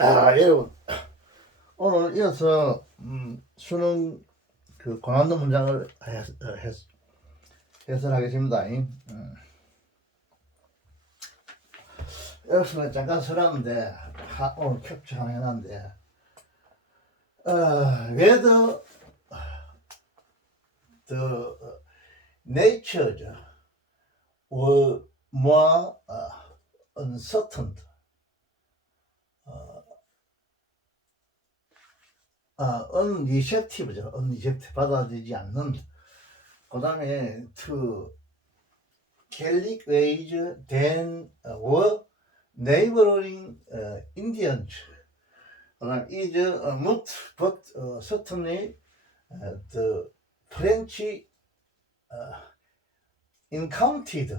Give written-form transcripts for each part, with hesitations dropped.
여러분, 오늘 이어서 수능 그 고난도 문장을 해설하겠습니다. 여기서는 잠깐 설하는데 오늘 캡처 하나 해놨는데 whether the nature were more uncertain, unreceptive죠. unreceptive 받아들이지 않는. 그 다음에 to Celtic ways than were neighboring Indians. is not but certainly the French encountered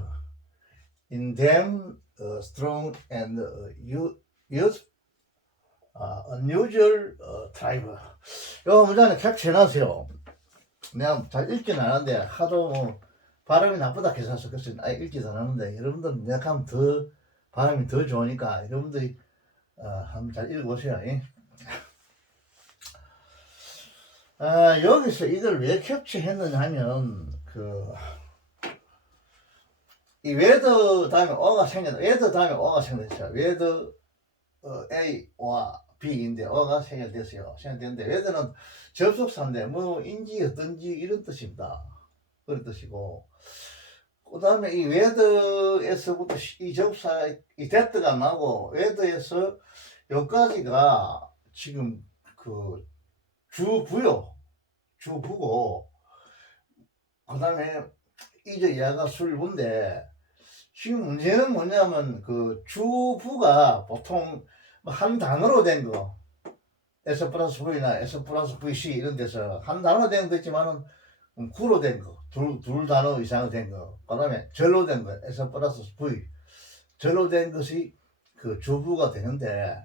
in them strong and unusual tribe. 요 문장을 캡처해놨어요. 내가 잘 읽지는 않았는데 하도 뭐 발음이 나쁘다 해서 썼겠어요. 읽지도 않았는데 여러분들 내가 하면 더 발음이 더 좋으니까 여러분들이 한번 잘 읽어보세요. 여기서 이걸 왜 캡처했느냐 하면 이 웨더 다음에 어가 생겼다. 웨더 다음에 어가 생겼어요. 웨더 A와 B인데 어가 생겼어요. 생겼는데 웨더는 접속사인데 뭐 인지 어떤지 이런 뜻입니다. 그런 뜻이고, 그 다음에 이 웨더에서부터 이 접사 이 that가 나고 웨더에서 여기까지가 지금 그 주부고, 그 다음에 이제 얘가 술부인데, 지금 문제는 뭐냐면 그 주부가 보통 한 단어로 된 거, S 플러스 V나 S 플러스 VC 이런 데서 한 단어로 된 거 있지만은 구로 된 거, 둘 단어 이상으로 된 거, 그 다음에 절로 된 거, S 플러스 V, 절로 된 것이 그 주부가 되는데,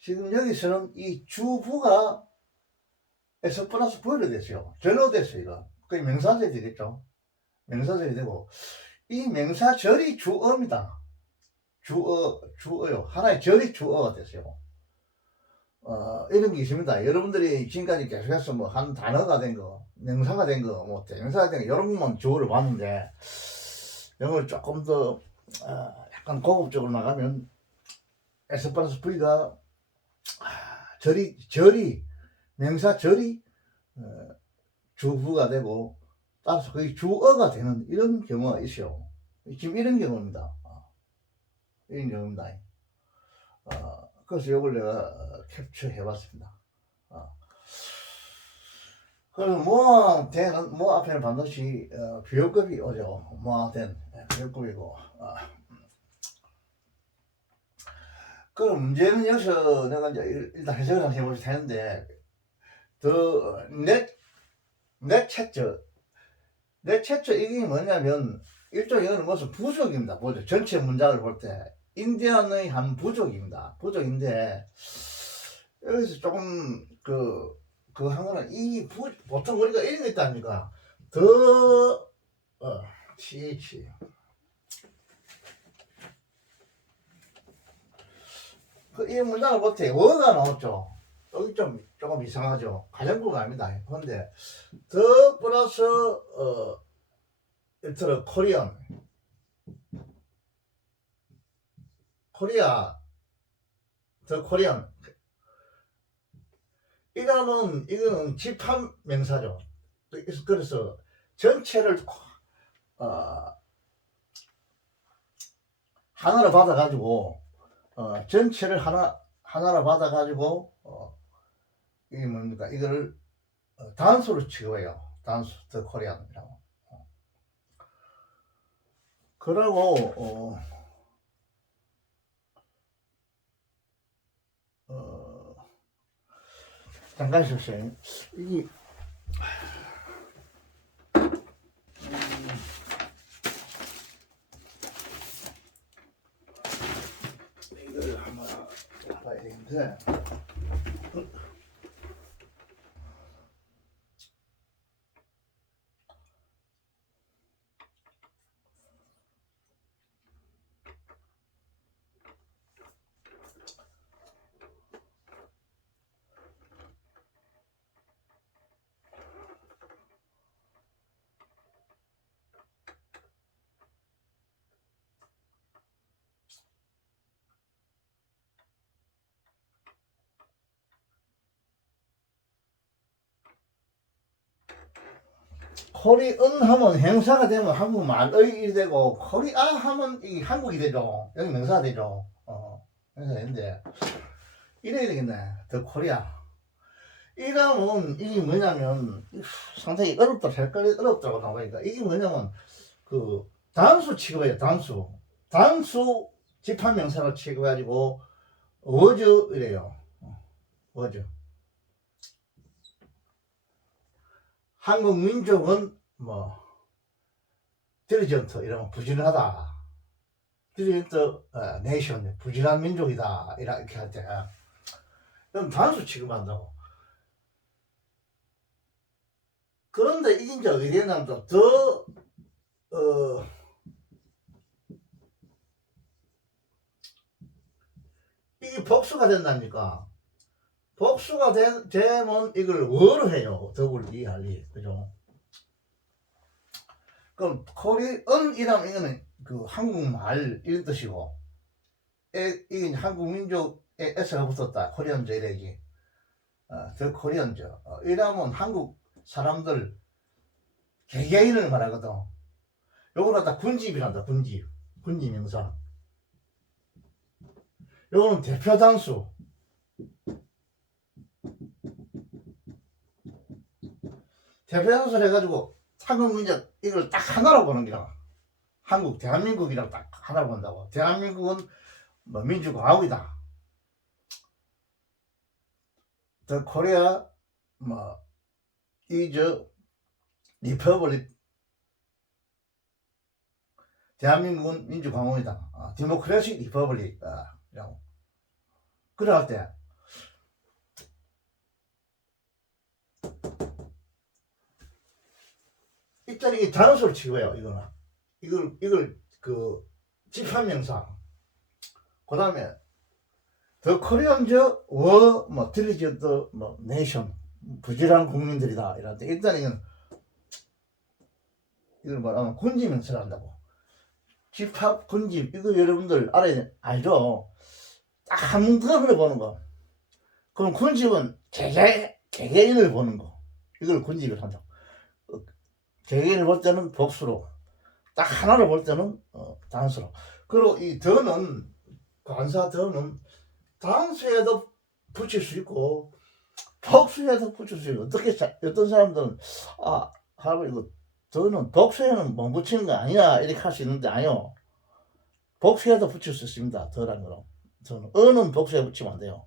지금 여기서는 이 주부가 S 플러스 V로 됐어요. 절로 됐어요, 이거. 그게 명사절이 되겠죠. 명사절이 되고, 이 명사절이 주어입니다. 주어요. 하나의 절이 주어가 됐어요. 이런 게 있습니다. 여러분들이 지금까지 계속해서 뭐 한 단어가 된 거, 명사가 된 거, 뭐 대명사가 된 거, 이런 것만 주어를 봤는데, 영어를 조금 더, 약간 고급적으로 나가면, S 플러스 V가, 절이, 명사 절이, 주부가 되고, 따라서 거의 주어가 되는 이런 경우가 있어요. 지금 이런 경우입니다. 이런 경우입니다. 그래서 이걸 내가 캡처해 봤습니다. 그래서 뭐된 뭐 앞에는 반드시 비교급이 오죠. 뭐된 비교급이고. 그 문제는 여기서 내가 이제 일단 해석을 한번 해볼 텐데, 넷 이게 뭐냐면 일종의 이거는 무슨 부족입니다. 부족. 전체 문장을 볼 때 인디언의 한 부족입니다. 부족인데 여기서 조금 한 거는 보통 우리가 이런 거 있다 아닙니까? th 이 문장을 볼 때 어가 나왔죠. 여기 조금 이상하죠. 가정부가 아닙니다. 그런데 더 플러스 일테러 코리아 더 코리안, 이거는 집합 명사죠. 그래서 전체를 하나로 받아가지고 전체를 하나로 받아가지고 이게 뭡니까? 이걸 단수로 취급해요. 단수 더 코리안이라고. 그러고 잠깐 쉬세요. 이게 이걸 한번 봐야 되는데, 코리은 하면 행사가 되면 한국말의 되고, 코리아 하면 이 한국이 되죠. 여기 명사가 되죠. 명사가 되는데, 이래야 되겠네. 더 코리아. 이러면 이게 뭐냐면, 상당히 어렵다, 헷갈리 어렵다고 나오니까, 이게 뭐냐면, 그, 단수 취급해요, 단수. 단수 집합명사로 취급해가지고, 워즈 이래요. 워즈. 한국 민족은 뭐 딜리전트 이러면 부지런하다. 딜리전트 네이션 부지런한 민족이다. 이렇게 할 때 그럼 단수 취급한다고. 그런데 이게 이제 어디에 나면 더 이게 복수가 된다니까. 복수가 되면 이걸 뭐로 해요? 덕을 이해할리. 그죠? 그럼 코리언이라면 이거는 그 한국말 이런 뜻이고, 이게 한국 민족에 S가 붙었다. 코리언저 이래지. 더 코리언저. 이러면 한국 사람들 개개인을 말하거든. 요걸 갖다 군집이란다. 군집. 군집 명사. 요거는 대표 단수. 대표 단수를 해가지고 한국 민족 이걸 딱 하나로 보는 거야. 한국 대한민국이랑 딱 하나로 본다고. 대한민국은 뭐 민주공화국이다. 더 코리아 뭐 이저 리퍼블릭 대한민국은 민주공화국이다. 디모크라시 리퍼블릭 이라고. 그럴 때 일단 이 단수를 취급해요. 이거는 이걸 그 집합명사. 그 다음에 더 코리언저 뭐 딜리전트 뭐 네이션 부지런한 국민들이다. 이런데 일단 이걸 말하면 군집명사를 한다고. 집합 군집 이거 여러분들 알죠? 딱 한 문단으로 보는 거. 그럼 군집은 개개인을 보는 거. 이걸 군집을 한다고. 개개인을 볼 때는 복수로, 딱 하나를 볼 때는 단수로. 그리고 이 더는 관사 더는 단수에도 붙일 수 있고 복수에도 붙일 수 있고. 어떤 사람들은 할아버지 이거 더는 복수에는 못 붙이는 거 아니야 이렇게 할 수 있는데 아니요. 복수에도 붙일 수 있습니다. 더란 거로. 저는 어는 복수에 붙이면 안 돼요.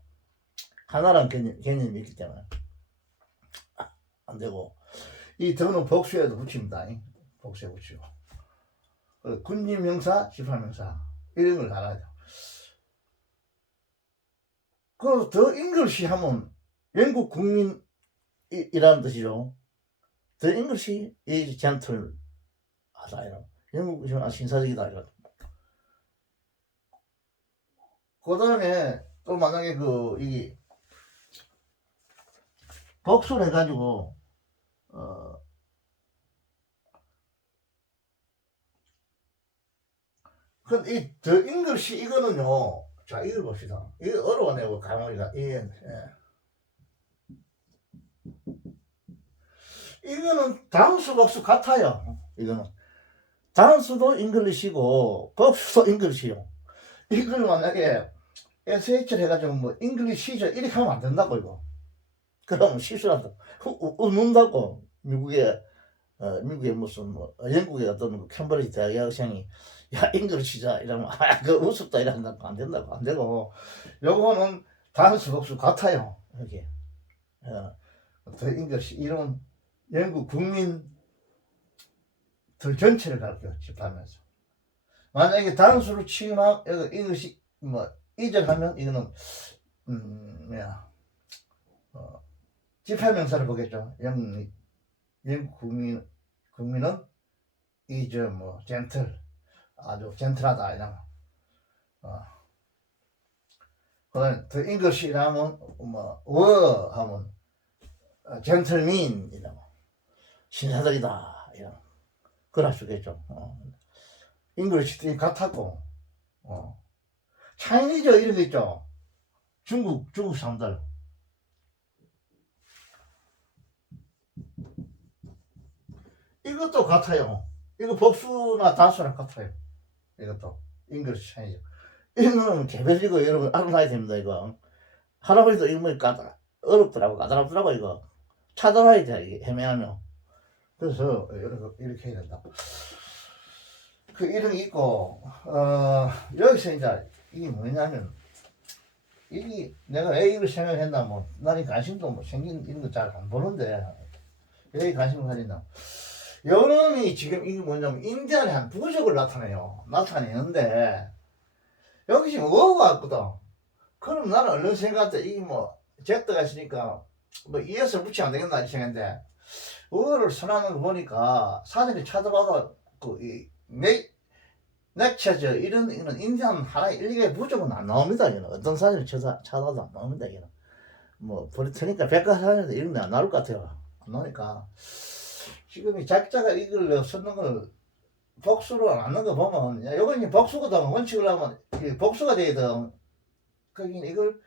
하나란 개념이 있기 때문에 안 되고, 이 더는 복수에도 붙입니다. 복수에 붙이고. 군집명사, 집합명사 이런 걸 알아야 돼요. 그래서 더 잉글리시 하면 영국 국민이라는 뜻이죠. 더 잉글리시 is gentle 하다 이런. 영국은 신사적이다 이런. 그 다음에 또 만약에 이게 복수를 해가지고 근데 이 더 잉글리시 이거는요. 자, 읽어봅시다. 이거 어려워내고 강의가 이거는 단수 복수 같아요. 이거는 단수도 잉글리시고 복수도 잉글리시요. 이걸 만약에 SH를 해가지고 뭐 잉글리시죠 이렇게 하면 안 된다고 이거. 그러면 실수한다. 웃는다고. 미국의 무슨 영국의 어떤 캠브리지 대학의 학생이 야 잉글리시자 이러면 그 우습다 이런다고 안 된다고. 안 되고 요거는 단수 복수 같아요. 이렇게 더 잉글리시 이런 영국 국민들 전체를 가르쳐 집하면서 만약에 단수로 취임하면 잉글리시 뭐 이적하면 이거는 집합명사를 보겠죠. 영국 국민은 이저 뭐 젠틀 아주 젠틀하다 이런. 그다음 더 잉글리시라면 워 하면 젠틀민 이런 신사적이다 이런. 그럴 수 있겠죠. 잉글리시들이 같았고 차이니즈 이런 거 있죠. 중국 사람들. 이것도 같아요. 이거 복수나 단수나 같아요. 이것도 잉글리시 차이죠. 이거는 개별이고 여러분 알아놔야 됩니다. 이거 할아버지도 이거 뭐 어렵더라고 까다롭더라고 이거 찾아봐야 돼 이게 헤매하면. 그래서 이렇게 해야 된다. 그 이런 게 있고 여기서 이제 이게 뭐냐면 이게 내가 왜 이걸 생각했나 뭐 나는 관심도 뭐 생긴 이런 거 잘 안 보는데 왜 관심을 가진다. 여름이 지금 이게 뭐냐면 인디안의 한 부족을 나타내는데 여기 지금 어가 왔거든. 그럼 나는 얼른 생각했다. 이게 뭐 잭드가 있으니까 뭐 ES를 붙이면 안 되겠나 이 생각인데 어를 선하는 거 보니까 사전에 찾아봐도 그이 넥처저 이런 인디안 하나의 일개 부족은 안 나옵니다. 이거는 어떤 사전을 찾아도 안 나옵니다. 이거는 뭐 버리트니까 백과사전에도 이런 데 안 나올 것 같아요. 안 나오니까 지금 이 작자가 이걸 쓰는 걸 복수로 안 하는 거 보면 이건 이제 복수거든. 원칙을 하면 복수가 되거든. 그러니까 이걸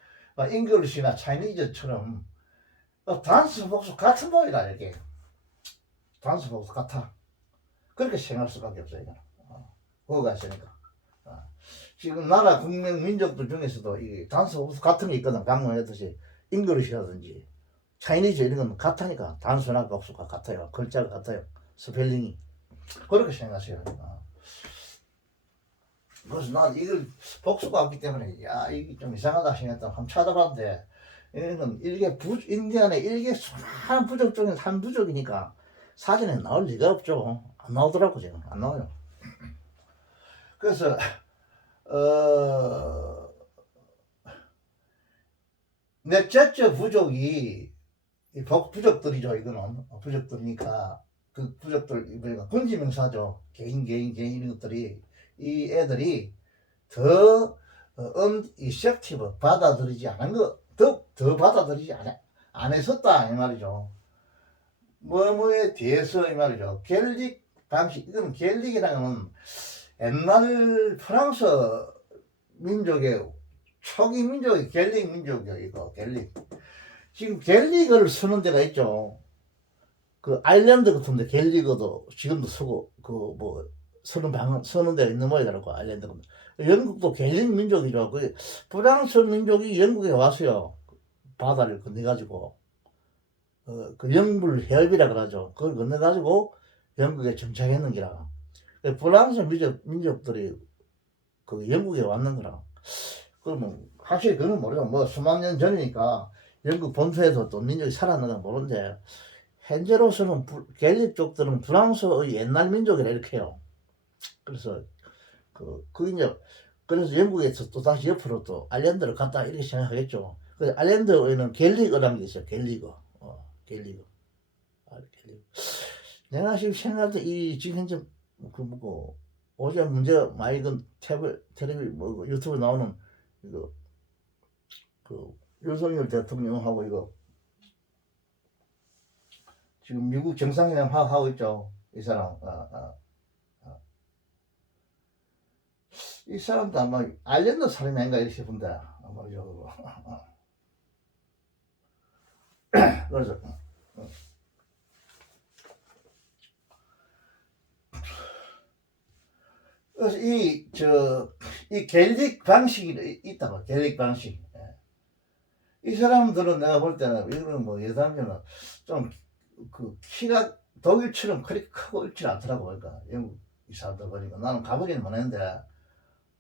잉글리시나 차이니즈처럼 단수 복수 같은 놈이다 이렇게. 단수 복수 같아. 그렇게 생각할 수밖에 없어요. 이거는. 그거가 있으니까. 지금 나라 국민 민족들 중에서도 이 단수 복수 같은 게 있거든. 방금 했듯이 잉글리시라든지 차이니즈 이런 건 같으니까 단수나 복수가 같아요. 글자가 같아요. 스펠링이. 그렇게 생각하세요. 그래서 난 이걸 복수가 없기 때문에 야 이게 좀 이상하다 생각했다. 한번 찾아봤는데 이건 인디안의 일개 수많은 부족 중에 한 부족이니까 사전에 나올 리가 없죠. 안 나오더라고 지금 안 나와요. 그래서 넷째째 부족이 부족들이죠. 이거는 부족들이니까 그 부족들 군지명사죠. 개인 이런 것들이 이 애들이 더 이섹티브 받아들이지 않은 거 더 받아들이지 안 했었다 이 말이죠. 뭐뭐에 대해서 이 말이죠. 갤릭 방식 이건 갤릭이라는 건 옛날 프랑스 민족의 초기 민족이 갤릭 민족이요. 이거 갤릭. 지금 갤릭을 쓰는 데가 있죠. 그 아일랜드 같은데 갤릭어도 지금도 쓰고 그 뭐 쓰는 데가 있는 모양이더라고. 아일랜드. 영국도 갤릭 민족이죠. 그 프랑스 민족이 영국에 왔어요. 바다를 건너가지고 그 영불 해협이라 그러죠. 그걸 건너가지고 영국에 정착했는 기라. 프랑스 민족들이 그 영국에 왔는 거라. 그러면 확실히 그건 모르고 뭐 수만 년 전이니까 영국 본토에서 또 민족이 살았는가 모르는데 현재로서는 갤릭 쪽들은 프랑스의 옛날 민족이라 이렇게 해요. 그래서 그 이제 그래서 영국에서 또 다시 옆으로 또 아일랜드를 갔다 이렇게 생각하겠죠. 그래서 아일랜드에는 갤릭어라는 게 있어요. 갤릭어. 갤릭어. 갤릭어. 내가 지금 생각할 이 지금 현재 그 뭐고 어제 문제가 많이 그 텔레비 뭐 유튜브 나오는 이거 그 윤석열 대통령하고 이거 지금 미국 정상회담 하고 있죠. 이 사람. 이 사람도 아마 아일랜드 사람이 아닌가 이렇게 본다. 아마 이거. 그래서 그래서 이 갤릭 방식이 있다고. 갤릭 방식. 이 사람들은 내가 볼 때는 이거는 뭐 예상하면 좀 그 키가 독일처럼 그렇게 크고 있지 않더라고. 그러니까 영국 이 사람들 보니까 나는 가보지는 못했는데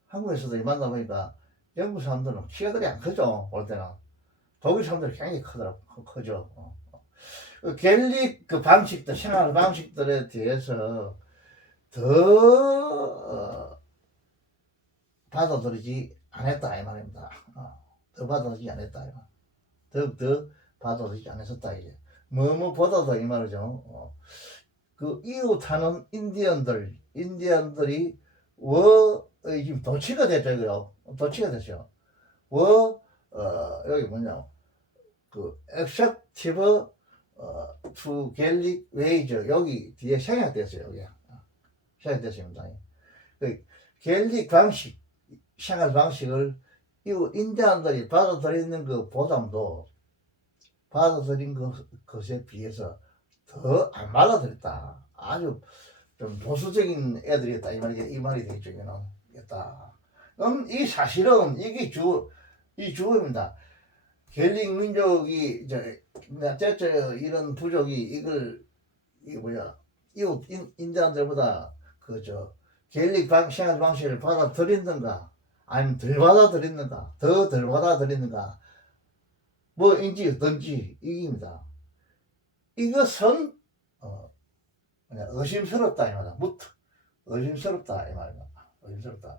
한국에서도 만나보니까 영국 사람들은 키가 그리 안 크죠. 볼 때는 독일 사람들이 굉장히 크더라고. 크죠. 그 갤릭 그 방식들 생활 방식들에 대해서 더 받아들이지 않았다 이 말입니다. 더 받아들이지 않았다 이 말. 더 받아들이지 않았었다 이제. 뭐보다도 이 말이죠. 그 이웃하는 인디언들이 지금 도치가 됐죠 이거요. 도치가 됐죠. 여기 뭐냐 그 acceptive to Gaelic wage 여기 뒤에 생략됐어요. 여기 생략됐습니다. 그 갤릭 방식 생활 방식을 이웃 인디언들이 받아들이는 그 보담도 받아들인 것에 비해서 더 안 받아들였다. 아주 좀 보수적인 애들이었다 이 말이 되겠죠. 이거는 였다. 이 사실은 이게 이 주어입니다. 갤릭 민족이 이런 부족이 이게 뭐야 이웃 인디안들보다 갤릭 생활 방식을 받아들였는가 아니면 덜 받아들였는가 더 덜 받아들였는가 뭐인지 어떤지 이깁니다. 이것은 의심스럽다 이 말이야. 의심스럽다 이 말이야. 의심스럽다.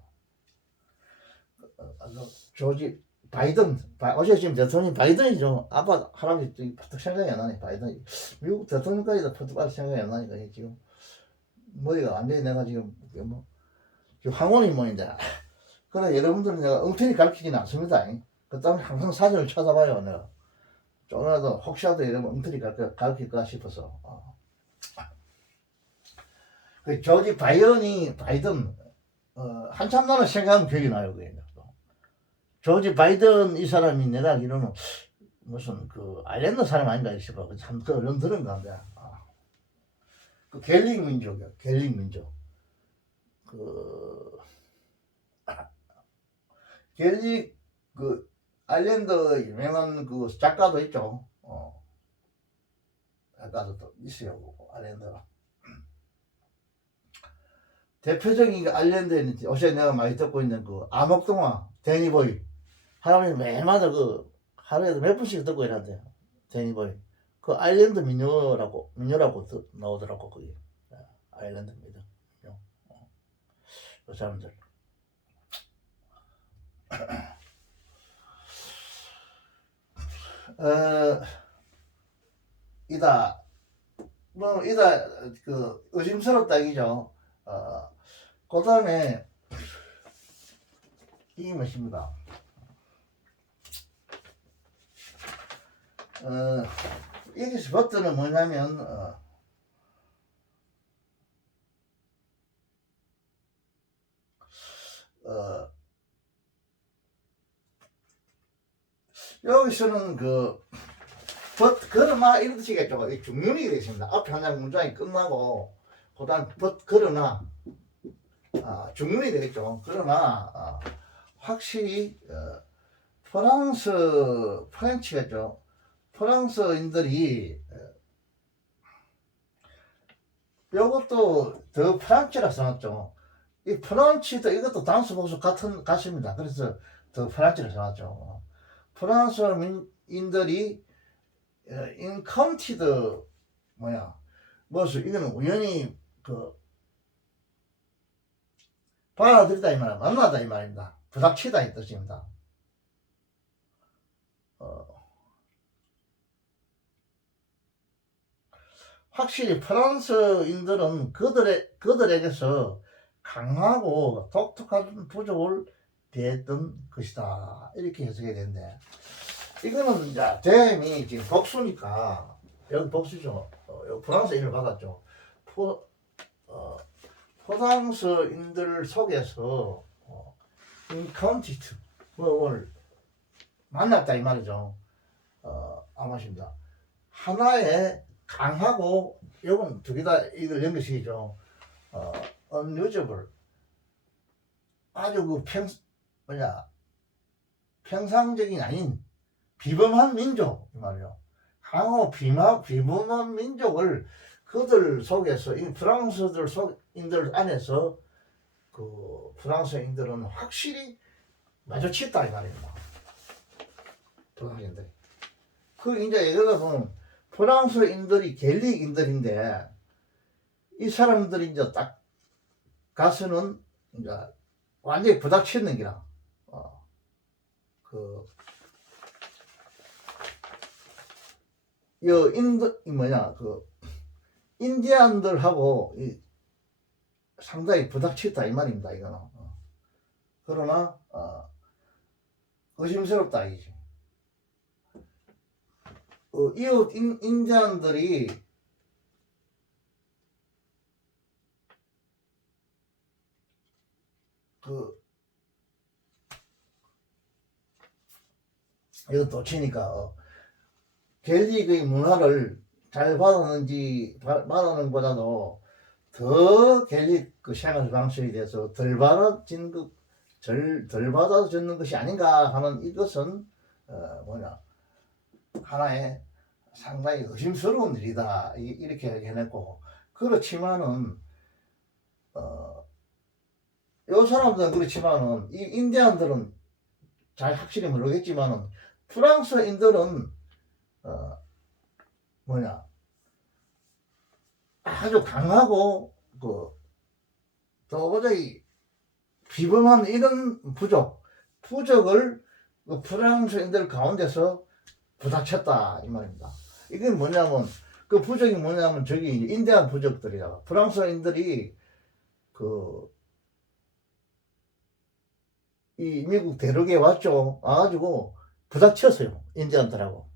조지 바이든 어제 지금 대통령 바이든이죠. 아빠 할아버지 퍼뜩 생각이 안 나네. 바이든 미국 대통령까지도 퍼뜩 생각이 안 나니까 지금 머리가 완전히 내가 지금 뭐 지금 황혼이 뭐인데 그래 여러분들은 내가 엉터리 가르치지는 않습니다. 그 때문에 항상 사진을 찾아봐요. 내가 조금이라도 혹시라도 이러면 엉터리 가르칠까 싶어서 그 조지 바이든 한참 나는 생각하면 기억이 나요. 그게. 조지 바이든 이 사람이 내가 알기로는 무슨 아일랜드 사람 아닌가 싶어. 참 얼른 들은 건데. 그 갤릭 민족이야. 갤릭 민족. 갤릭 아일랜드 유명한 작가도 있죠. 작가도 또 있어요. 아일랜드. 대표적인 아일랜드에는 어제 내가 많이 듣고 있는 암흑동화 데니보이. 할아버지 매일마다 하루에도 몇 분씩 듣고 이란대요. 데니보이. 아일랜드 민요라고 나오더라고, 거기. 아일랜드 민요. 그 사람들. 의심스럽다, 이죠. 그 다음에, 이게 뭐십니다. 여기서 버튼은 뭐냐면, 여기서는 그러나 이런 뜻이겠죠. 중문이 되어 있습니다. 앞에 하나 문장이 끝나고, 그 다음, 그러나, 중문이 되겠죠. 그러나, 확실히, 프렌치겠죠. 프랑스인들이, 이것도 더 프랑치라 써놨죠. 이 프랑치도 이것도 단수 복수 같습니다. 그래서 더 프랑치라 써놨죠. 프랑스인들이 인카운티드 무엇을 이거는 우연히 받아들이다 이 말이야. 만나다 이 말입니다. 부닥치다 이 뜻입니다. 확실히 프랑스인들은 그들에게서 강하고 독특한 부족을 대했던 것이다. 이렇게 해석이 되는데, 이거는 이제 댐이 지금 복수니까, 여기 복수죠. 여기 프랑스인을 받았죠. 프랑스인들 속에서 인카운티드 뭘 만났다 이 말이죠. 아마십니다. 하나의 강하고, 요건 두 개 다 이걸 연결시키죠. unusual. 아주 평상적인 아닌 비범한 민족, 이 말이요. 강하고 비범한 민족을 그들 속에서, 이 프랑스인들 안에서 프랑스인들은 확실히 마주쳤다, 이 말입니다. 프랑스인들이. 이제 예를 보면, 프랑스인들이 갤릭인들인데, 이 사람들이 이제 딱 가서는 이제 완전히 부닥치는 기라. 인디안들하고 상당히 부닥쳤다 이 말입니다. 이거는. 그러나 의심스럽다 이지. 이웃 인디안들이 이거 또 치니까 갤릭의 문화를 잘 받아는 보다도 더 갤릭 그 생활 방식에 대해서 덜 받아주는 것이 아닌가 하는 이것은 뭐냐 하나의 상당히 의심스러운 일이다 이렇게 해냈고 그렇지만은 요 사람들은 그렇지만은 이 인디안들은 잘 확실히 모르겠지만은 프랑스인들은 뭐냐 아주 강하고 그 도저히 비범한 이런 부족을 그 프랑스인들 가운데서 부닥쳤다 이 말입니다. 이게 뭐냐면 그 부족이 뭐냐면 저기 인디안 부족들이야. 프랑스인들이 그 이 미국 대륙에 왔죠. 와가지고 부닥쳤어요. 인디안들하고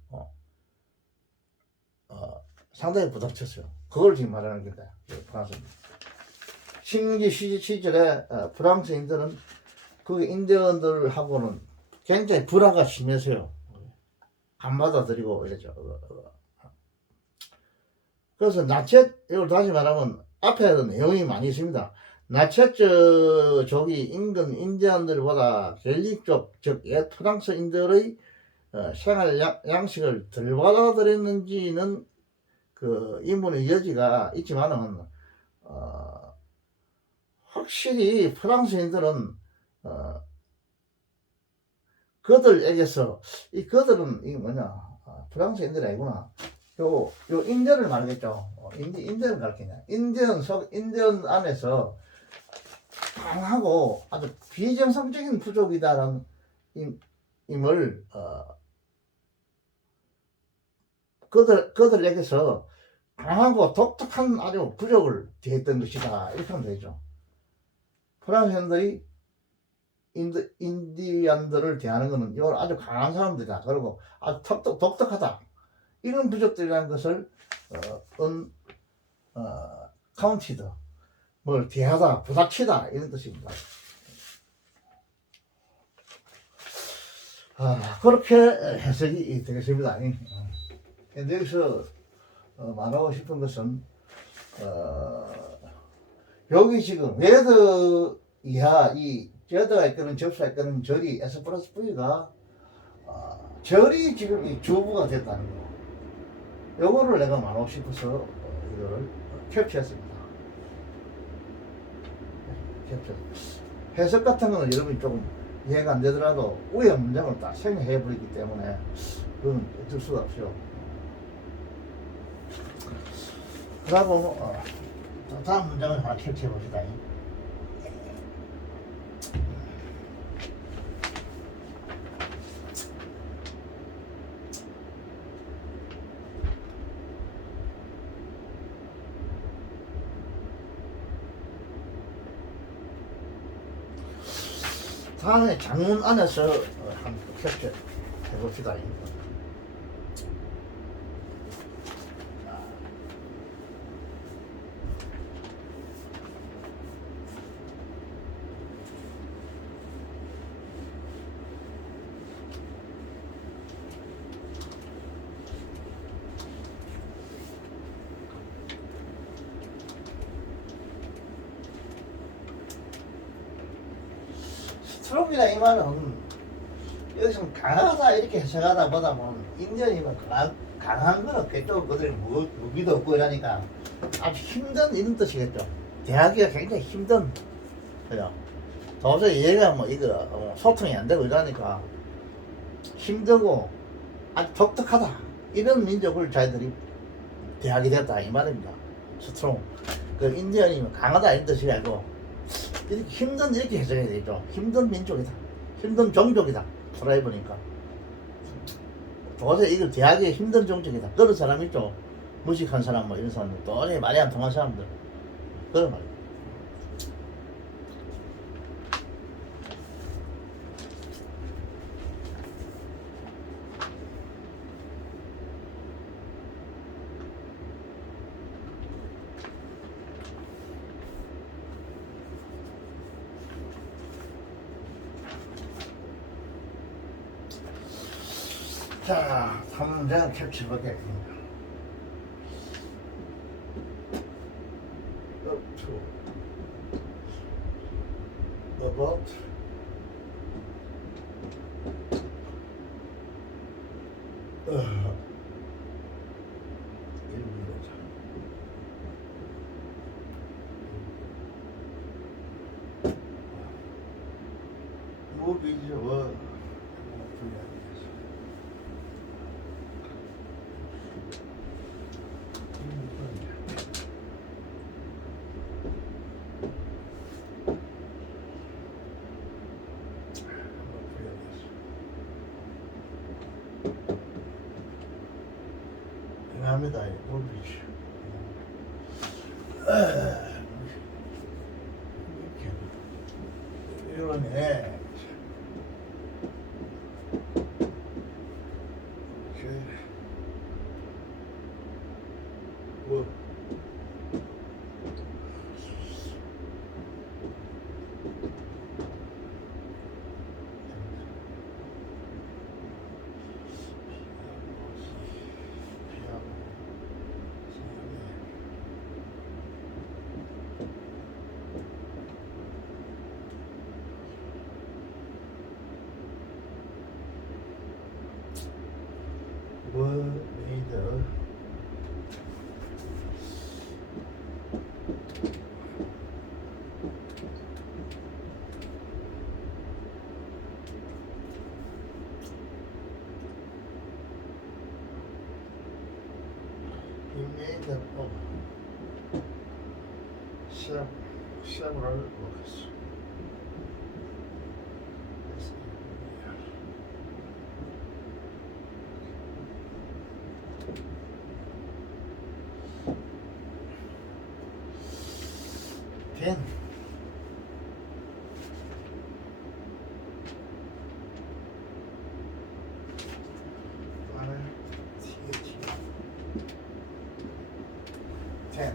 상당히 부닥쳤어요. 그걸 지금 말하는 겁니다. 프랑스 식민지 시절에 프랑스인들은 그 인디언들하고는 굉장히 불화가 심해서요. 안 받아들이고 이러죠. 그래서 이걸 다시 말하면 앞에 내용이 많이 있습니다. 나체족이 인근 인디언들보다 갤릭족 즉 프랑스인들의 생활 양식을 덜 받아들였는지는 그 인문의 여지가 있지만은 확실히 프랑스인들은 그들에게서 그들은 이게 뭐냐 프랑스인들이 아니구나 요 인디언을 말하겠죠. 인디언을 가르치냐 인디언 안에서 강하고 아주 비정상적인 부족이다라는 임을 그들에게서 강하고 독특한 아주 부족을 대했던 것이다 이렇게 하면 되죠. 프랑스인들이 인디안들을 대하는 것은 이걸 아주 강한 사람들이다. 그리고 아주 독특하다. 이런 부족들이라는 것을 카운티드 뭘 대하다, 부닥치다 이런 뜻입니다. 그렇게 해석이 되겠습니다. 근데 여기서 말하고 싶은 것은 여기 지금 웨더 이하 이 제드가 이끄는 접수가 이끄는 절이 S 플러스 V가 절이 지금 이 주부가 됐다는 거. 요거를 내가 말하고 싶어서 이거를 캡처했습니다. 해석 같은 거는 여러분이 조금 이해가 안 되더라도 위에 문장을 딱 생략해 버리기 때문에 그건 어쩔 수가 없죠. 그러고 다음 문장을 하나 캡처해 봅시다. 다음에 장문 안에서 한 캡처 해봅시다. 스트롱이라 이 말은 여기서 강하다 이렇게 해석하다 보다 보면 인디언이면 강한 건 없겠죠. 그들이 무기도 없고 이러니까 아주 힘든 이런 뜻이겠죠. 대하기가 굉장히 힘든 그죠. 도저히 얘가 뭐 이거 소통이 안 되고 이러니까 힘들고 아주 독특하다 이런 민족을 자기들이 대하게 됐다 이 말입니다. 스트롱 그 인디언이면 강하다 이런 뜻이 아니고 이렇게 힘든 이렇게 해석해야 되죠. 힘든 민족이다. 힘든 종족이다. 돌아해보니까 도저히 이걸 대하기 힘든 종족이다. 그런 사람 있죠. 무식한 사람 뭐 이런 사람들 도저히 말이 안 통한 사람들 그런 말이에요. 자, 한 문장을 캡처해 보겠습니다. 어, 일부러 무비죠. 합니다. 무비죠. 이러네. 뭐 made he made of several works. 펜 펜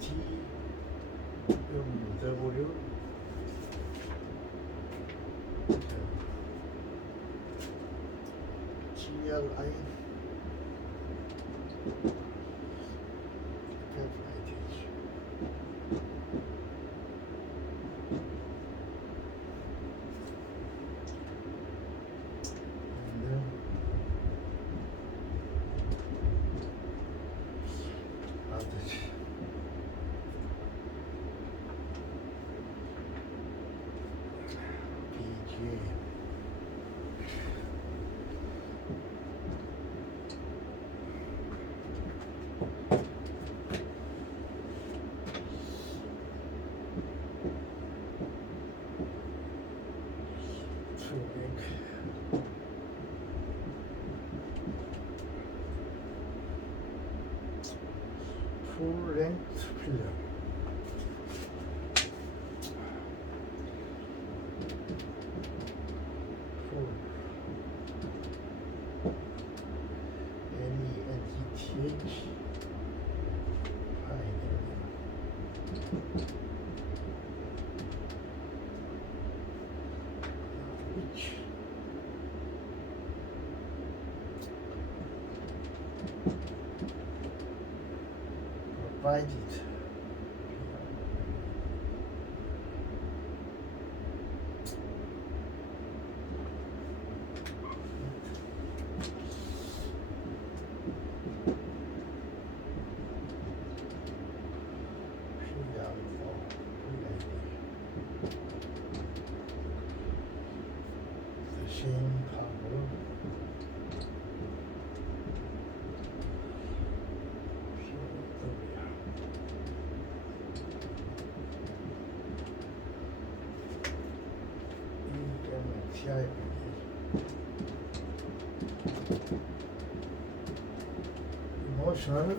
T W G L I full length film. Full NENTTH which provided the same power EMTI emotional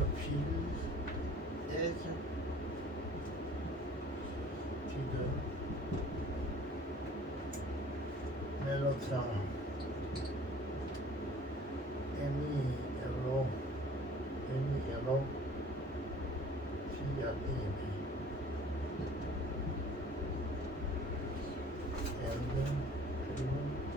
appeal as to the melodrama MELO TRAMA and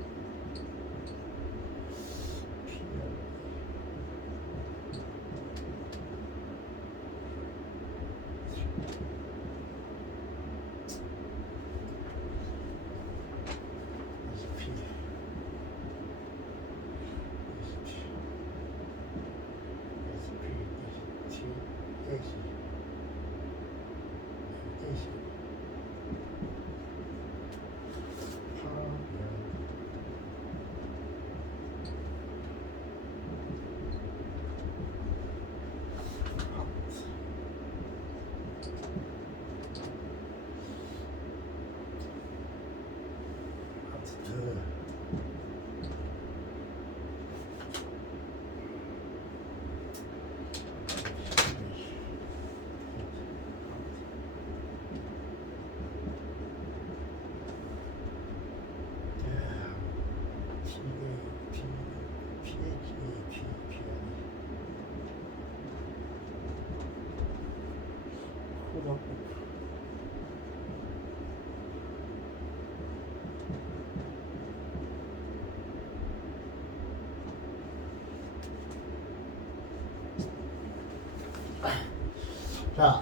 자,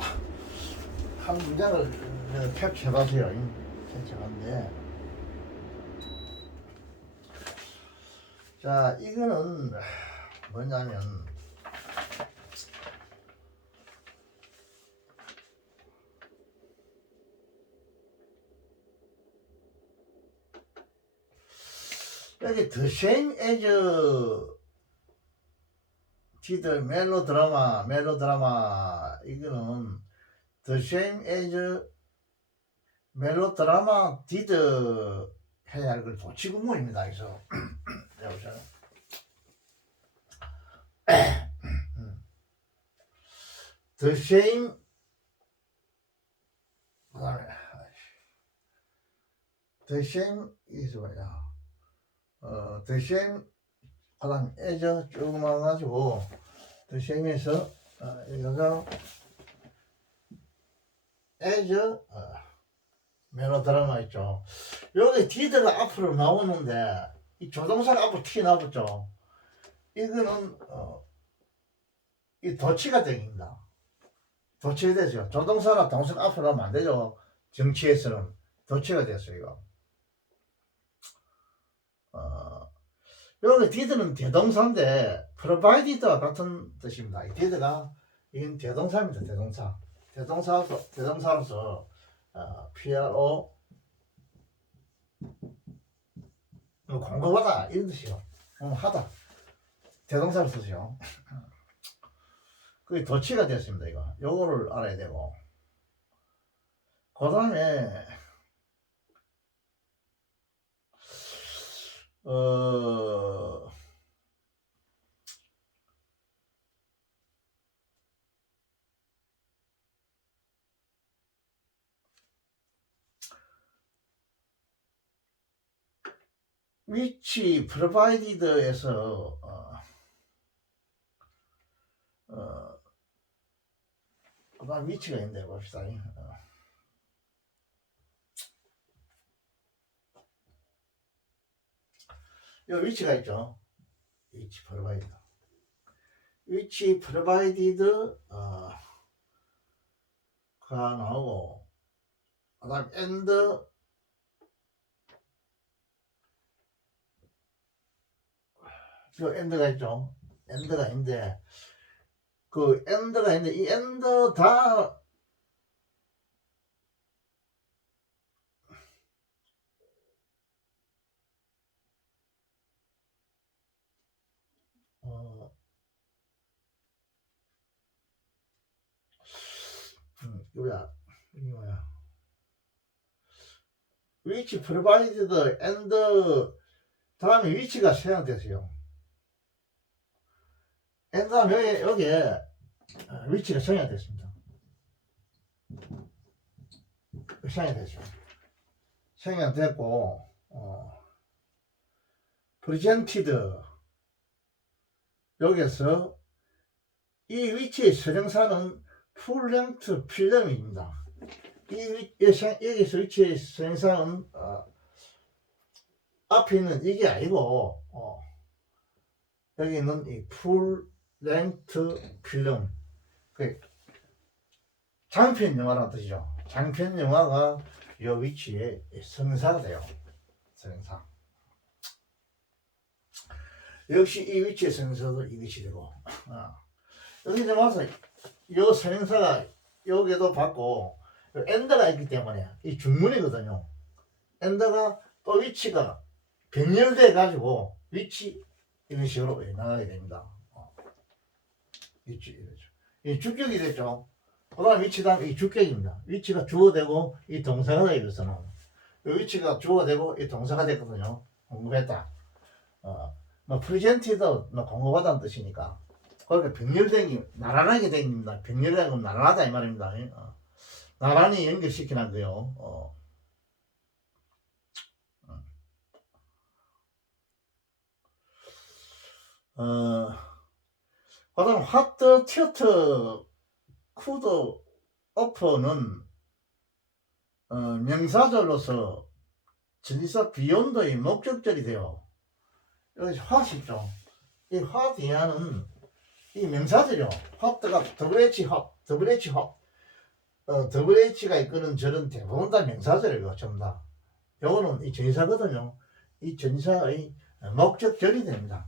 한 문장을 캡처해봐세요. 캡처하는데, 자, 이거는 뭐냐면, 여기 The Same as did 멜로드라마 이거는 The Same as 멜로드라마 did 해야 할 걸 도치구문입니다. 그래서 여보세요. The Same 그다음에 The Same 이게 뭐야? The Same 그다음 as 쭉 나와가지고 The Same에서 여기서 as 멜로드라마 있죠. 여기 did가 앞으로 나오는데 이 조동사가 앞으로 튀어나왔죠. 이거는 이 도치가 되겠습니다. 도치가 되죠. 조동사나 동사가 앞으로 하면 안 되죠. 정치에서는 도치가 됐어요. 이거. 여기 did는 대동사인데 provided와 같은 뜻입니다. 이 did가 이건 대동사입니다. 대동사로서 PRO 공급하다 이런 뜻이요. 하다 대동사를 쓰죠. 그게 도치가 됐습니다. 이거 요거를 알아야 되고, 그 다음에 which provided에서 그다음 위치가 있는데 봅시다. 여기 위치가 있죠. which provided. which provided 가 나오고, 그다음 and 저 and가 있죠. and가 있는데 그 and가 있는데 이 and 다 뭐야 이게 뭐야 which provided and 다음에 위치가 생략됐어요. and 다음에 여기에 위치가 생략됐습니다. 생략됐죠. 생략됐고 presented 여기서 이 위치의 선행사는 풀랭트 필름입니다. 여기서 위치의 선행사는 앞에 있는 이게 아니고 여기 있는 이 풀랭트 필름, 그 장편 영화라는 뜻이죠. 장편 영화가 이 위치에 선행사가 돼요. 선행사. 역시 이 위치의 선행사도 이것이 되고, 여기 좀 와서 이 선행사가 여기도 받고 엔더가 있기 때문에 이 중문이거든요. 엔더가 또 위치가 변열돼 가지고 위치 이런 식으로 나가게 됩니다. 위치 이렇죠. 이 주격이 됐죠. 그다음 위치가 이 주격입니다. 위치가 주어되고 이 동사가 되겠어는 위치가 주어되고 이 동사가 됐거든요. 공급했다. 뭐 프레젠티도 공급하다는 뜻이니까. 그러니까 병렬되기 나란하게 됩니다. 병렬되고 나란하다 이 말입니다. 나란히 연결시키는 거요. 그다음 화트 튜트 쿠드 오퍼는 명사절로서 전치사 비욘드의 목적절이 돼요. 여기 핫이죠. 이 핫 이하는 이 명사절이요. 핫가 WH 핫, WH 핫. WH가 이끄는 절은 대부분 다 명사절이에요. 전부 다. 요거는 이 전치사거든요. 이 전치사의 목적절이 됩니다.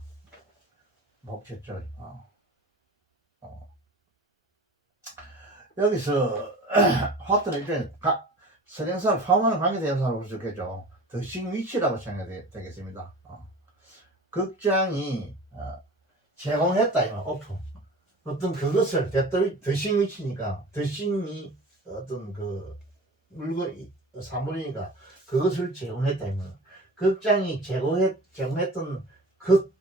목적절. 여기서 화트는 일종의 선행사를 포함하는 관계대명사로 볼 수 있겠죠. 더싱 위치라고 생각이 되겠습니다. 극장이 제공했다 이말 오프. 어떤 그것을 더싱 위치니까 더싱이 어떤 그 물건 사물이니까 그것을 제공했다 이말. 극장이 제공했던 그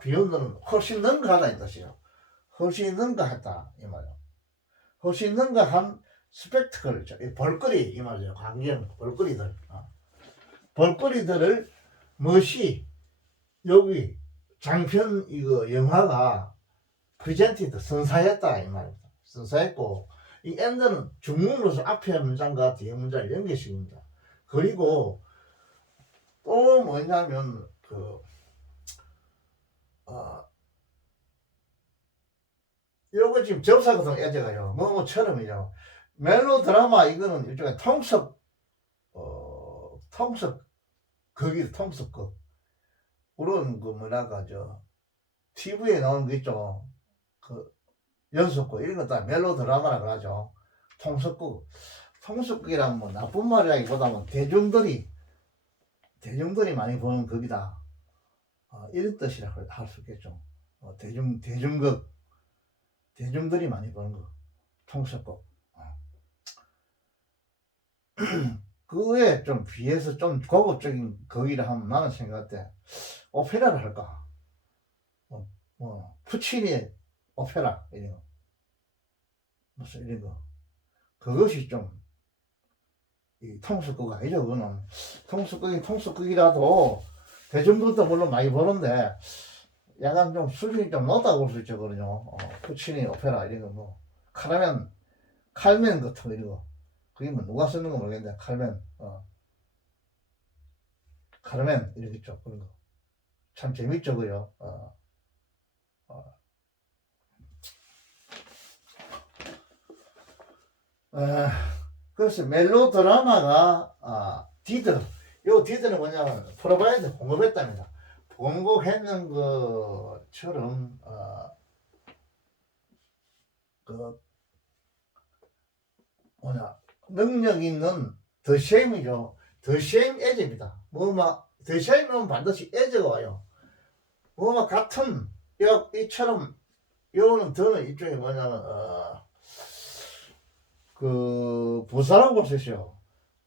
비욘드는 훨씬 능가하다 이 뜻이죠. 훨씬 능가했다 이 말이에요. 훨씬 능가한 스펙트클, 볼거리 이 말이에요. 광경 볼거리들. 볼거리들을 무엇이 여기 장편 이거 영화가 프레젠티드 선사했다 이 말입니다. 선사했고 이 엔드는 중문으로서 앞에 문장과 뒤에 문장을 연결시킵니다. 그리고 또 뭐냐면 요거 지금 접사거든 애제가요. 뭐처럼이죠. 멜로 드라마 이거는 일종의 통섭 극이 통섭극. 그런 그 뭐랄까 TV에 나오는 거 있죠. 그 연속극 이런 거 다 멜로 드라마라 그러죠. 통섭극. 통섭극이란 뭐 나쁜 말이라기보다는 대중들이 많이 보는 극이다. 이런 뜻이라 할 수 있겠죠. 대중극. 대중들이 많이 보는 거. 통섭극. 그에 좀 비해서 좀 고급적인 거기라 하면 나는 생각할 때 오페라를 할까? 푸치니의 오페라 이런 거 무슨 이런 거 그것이 좀 이 통속극 아니죠. 그거는 통속극이라도 대중들도 물론 많이 보는데 약간 좀 수준이 좀 높다고 볼 수 있죠. 그거는요. 푸치니 오페라 이런 거 뭐 칼멘 같은 거 이런 거 그게 뭐 누가 쓰는 거 모르겠는데 카르멘 이런 거 있죠. 그런 거 참 재밌죠. 그요. 그래서 멜로 드라마가 디드. 요 디드는 뭐냐면 프로바이드 공급했답니다. 공급했는 것처럼 능력 있는 더쉐임이죠. 더쉐임 에즈입니다. 더쉐임은 반드시 에즈가 와요. 같은 이처럼 요는 더는 일종의 뭐냐면 부사라고 볼 수 있어요.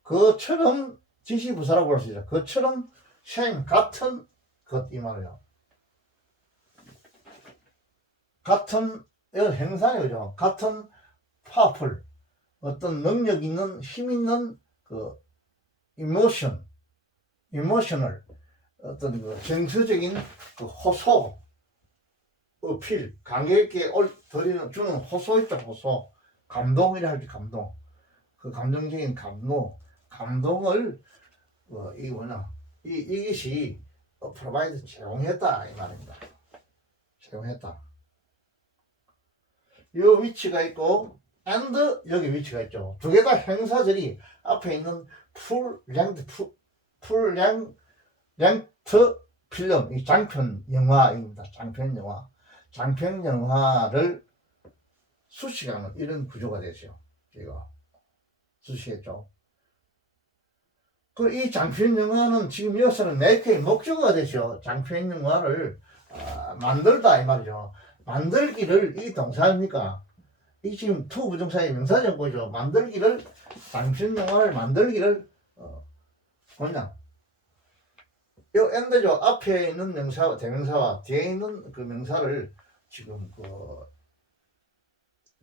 그처럼 지시부사라고 볼 수 있어요. 그처럼 쉐임 같은 것 이 말이에요. 같은 이건 행사예요. 같은 파워풀 어떤 능력 있는 힘 있는 이모셔널 어떤 정서적인 호소 어필 관객에게 주는 호소 있죠. 호소 감동이라 할지 감동 그 감정적인 감동을 이것이 프로바이드 제공했다 이 말입니다. 제공했다. 이 위치가 있고 and 여기 위치가 있죠. 두 개 다 행사절이 앞에 있는 풀 랭트 필름 이 장편 영화입니다. 장편 영화를 수식하는 이런 구조가 되죠. 이거 수식했죠. 이 장편 영화는 지금 여기서는 메이크의 목적어가 되죠. 장편 영화를 만들다 이 말이죠. 만들기를 이 동사입니까? 이 지금 투 부정사의 명사정보죠. 만들기를 장편 영화를 만들기를 뭐냐? 요 엔드죠. 앞에 있는 명사 대명사와 뒤에 있는 그 명사를 지금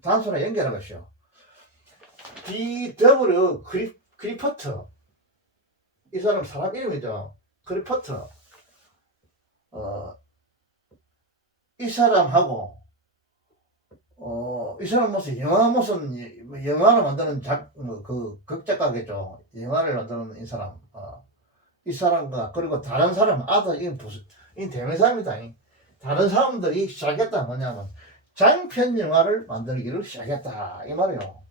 단순하게 연결한 것이요. D.W. 크리퍼트 이 사람 이름이죠. 크리퍼트 어, 이 사람하고 이 사람 무슨 영화를 만드는 그 극작가겠죠. 영화를 만드는 이 사람. 이 사람과 그리고 다른 사람 아들 이 대매사입니다. 다른 사람들이 시작했다 뭐냐면 장편 영화를 만들기를 시작했다 이 말이에요.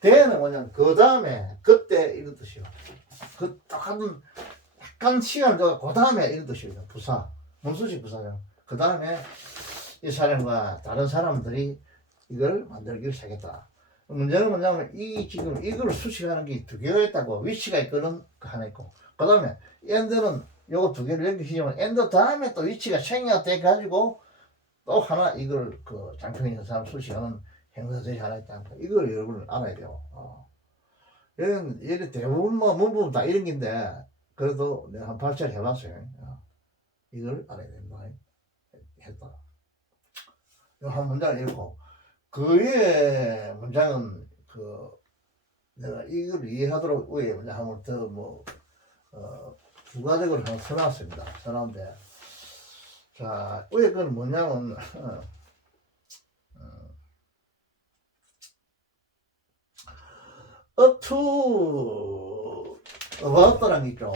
대는 뭐냐면 그 다음에 그때 이런 뜻이요. 그 똑같은 약간 시간을 그 다음에 이런 뜻이에요. 부사 문수식 부사요. 그 다음에 이 사람과 다른 사람들이 이걸 만들기를 시작했다. 문제는 뭐냐면 지금 이걸 수식하는 게 두 개가 있다고. 위치가 있거든 하나 있고 그 다음에 엔드는 요거 두 개를 연결시키면 엔드 다음에 또 위치가 생략 돼 가지고 또 하나 이걸 그 장평인 사람 수식하는 행사들이 하나 있다. 이걸 여러분 알아야 돼요. 얘는 대부분 뭐 문부분 다 이런 긴데 그래도 내가 한 8절 해봤어요. 이걸 알아야 된다. 했다. 한 문장을 읽고 그 위에 문장은 내가 이걸 이해하도록 위에 문장 한번 더 부가적으로 한번 써놨습니다. 써놨는데 자 위에 건 뭐냐면 up to about라는 게 있죠.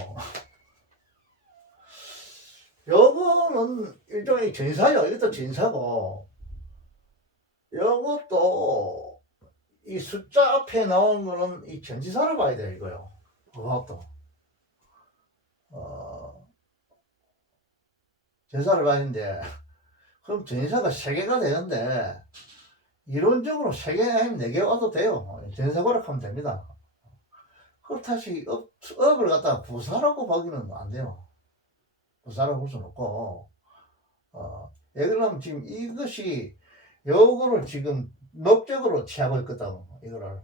요거는 일종의 전사요. 이것도 전사고 요것도 이 숫자 앞에 나온 거는 이 전치사로 봐야 돼 이거요. about도 전사를 봐야되는데 그럼 전사가 3개가 되는데 이론적으로 3개 아니면 4개 와도 돼요. 전사고락 하면 됩니다. 그걸 다시 업을 갖다가 부사라고 보기는 안 돼요. 부사라고 볼 수는 없고 예를 들면 지금 이것이 요거를 지금 목적으로 취하고 있거든. 이거를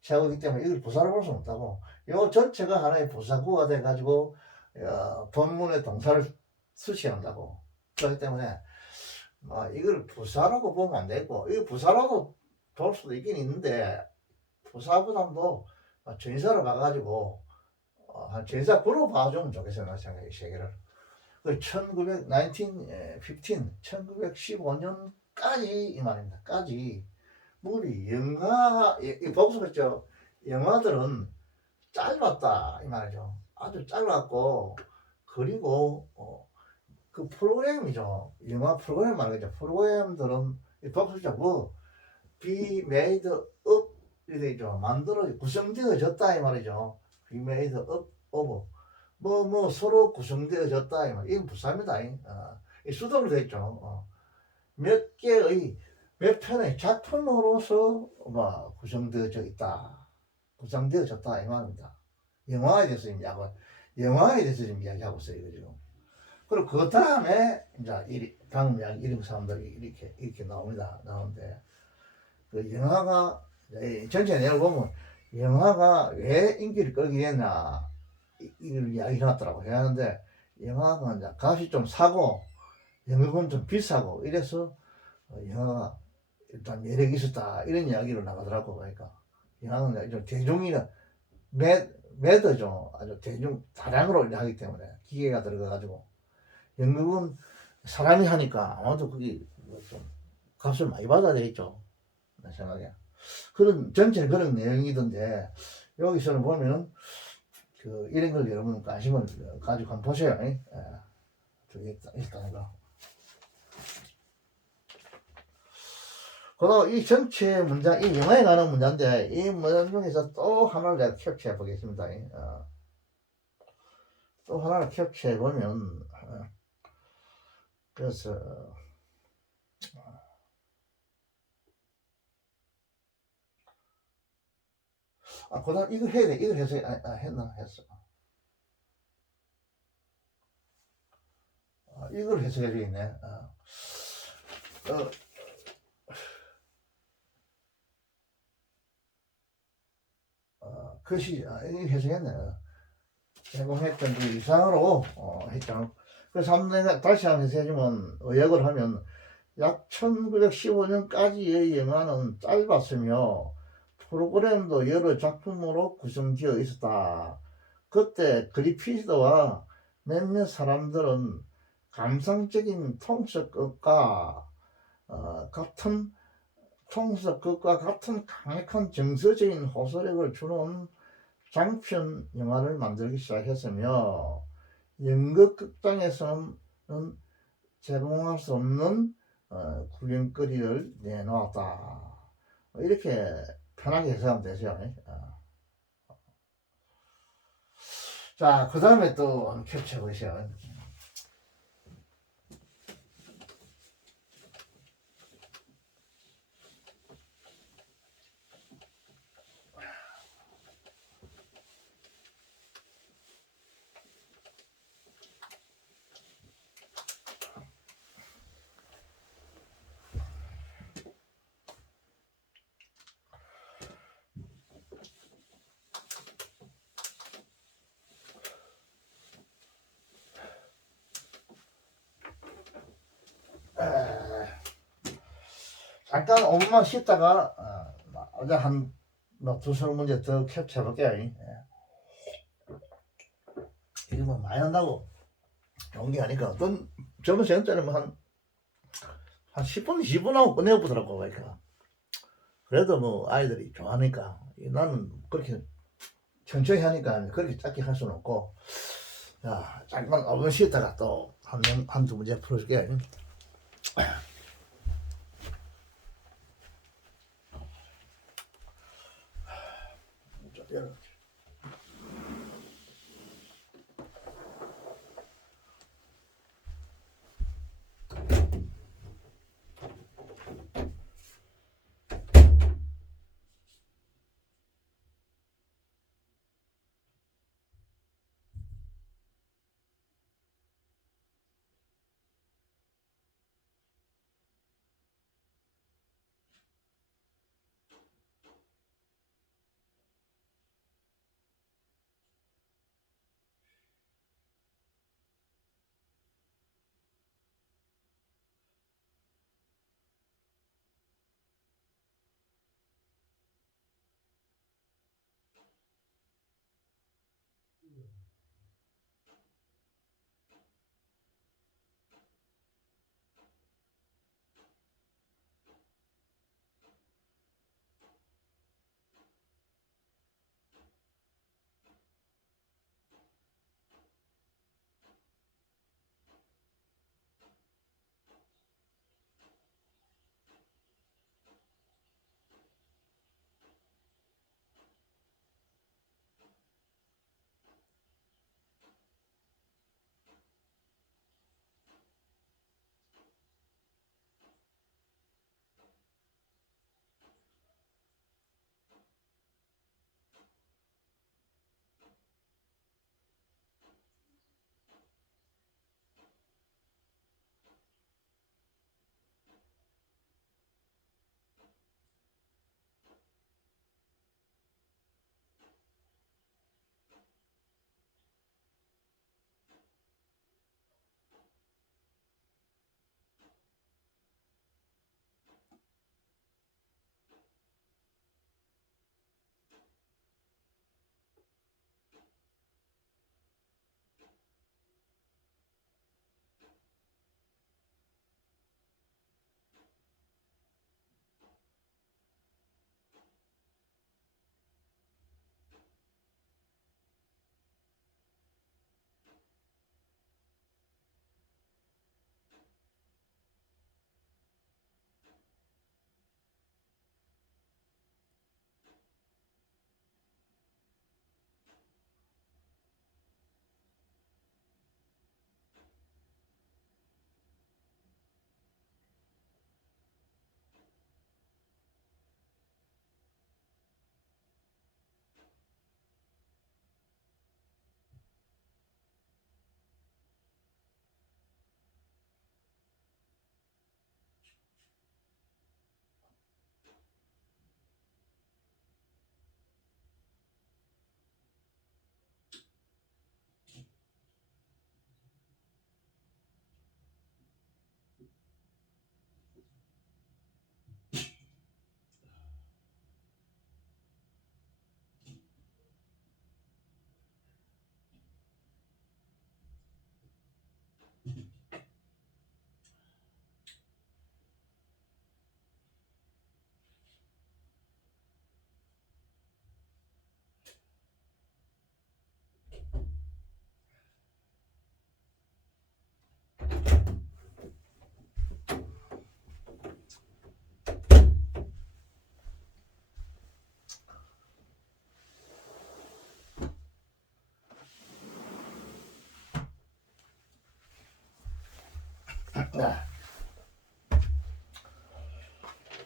취하고 있기 때문에 이걸 부사로 볼 수는 없다고. 요 전체가 하나의 부사구가 돼 가지고 본문의 동사를 수식한다고. 그렇기 때문에 이걸 부사라고 보면 안 되고 이거 부사라도 볼 수도 있긴 있는데 부사보다도 전사로 가가지고 한 전사구로 봐주면 좋겠어요. 나 생각에 세계를. 1915년까지 이 말입니다. 까지 우리 영화 보고서죠. 영화들은 짧았다 이 말이죠. 아주 짧았고 그리고 그 프로그램이죠. 영화 프로그램 말이죠. 프로그램들은 보고서죠. be made up 이렇게 있죠. 구성되어졌다 이 말이죠. be made up of 서로 구성되어졌다 이 말. 이건 부사입니다. 수동으로 되어 있죠. 몇 개의 몇 편의 작품으로서 구성되어져 있다. 구성되어졌다 이 말입니다. 영화에 대해서 지금 이야기하고 있어요. 지금. 그리고 그 다음에 이제 방금 이름 사람들이 이렇게 나옵니다. 나오는데 그 영화가 전체 내용을 보면 영화가 왜 인기를 끌게 했나 이걸 이야기해놨더라고. 해놨는데 영화가 이제 값이 좀 사고 연극은 좀 비싸고 이래서 영화가 일단 매력이 있었다 이런 이야기로 나가더라고. 그러니까 영화는 좀 대중이나 매더죠. 아주 다량으로 하기 때문에 기계가 들어가가지고 연극은 사람이 하니까 아마도 그게 좀 값을 많이 받아야 되겠죠. 내 생각에 전체 그런 내용이던데 여기서는 보면은 이런 걸 여러분 관심을 가지고 한번 보세요. 일단 이거. 그리고 이 전체 문장, 이 영화에 나오는 문장인데, 이 문장 중에서 또 하나를 내가 캡처해 보겠습니다. 또 하나를 캡처해 보면, 그래서, 그 다음 이거 해야 돼. 이거 해서, 했어. 이걸 해석해 주겠네. 글씨, 이거 해석했네. 제공했던 그 이상으로, 했죠. 그래서 한번 다시 한번 해석해주면, 의역을 하면, 약 1915년까지의 영화는 짧았으며, 프로그램도 여러 작품으로 구성되어 있었다. 그때 그리피드와 몇몇 사람들은 감성적인 통속극과 같은 통속극과 같은 강력한 정서적인 호소력을 주는 장편 영화를 만들기 시작했으며 연극 극장에서는 제공할 수 없는 구경거리를 내놓았다. 이렇게 편하게 해석하면 되죠. 자, 그 다음에 또 캡처 보시죠. 잠깐 5분만 쉬다가 어제 한 두세 문제 더 캡처해 볼게요. 이게 뭐 많이 한다고 좋은 게 아니까 어떤 젊은 시간짜리면 한 10분, 20분 하고 끝내보더라고. 그러니까 그래도 뭐 아이들이 좋아하니까 나는 그렇게 천천히 하니까 그렇게 짧게 할 수는 없고, 자, 잠깐 5분 쉬다가 또 한두 문제 풀어줄게.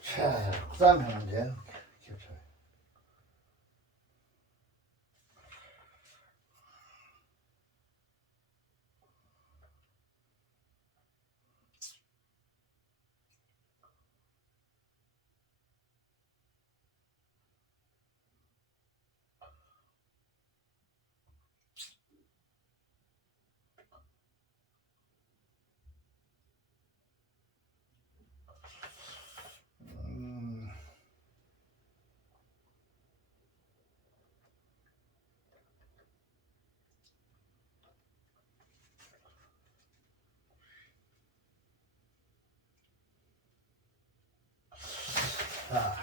자, 그 다음에 이제 겹쳐요. 음, 자,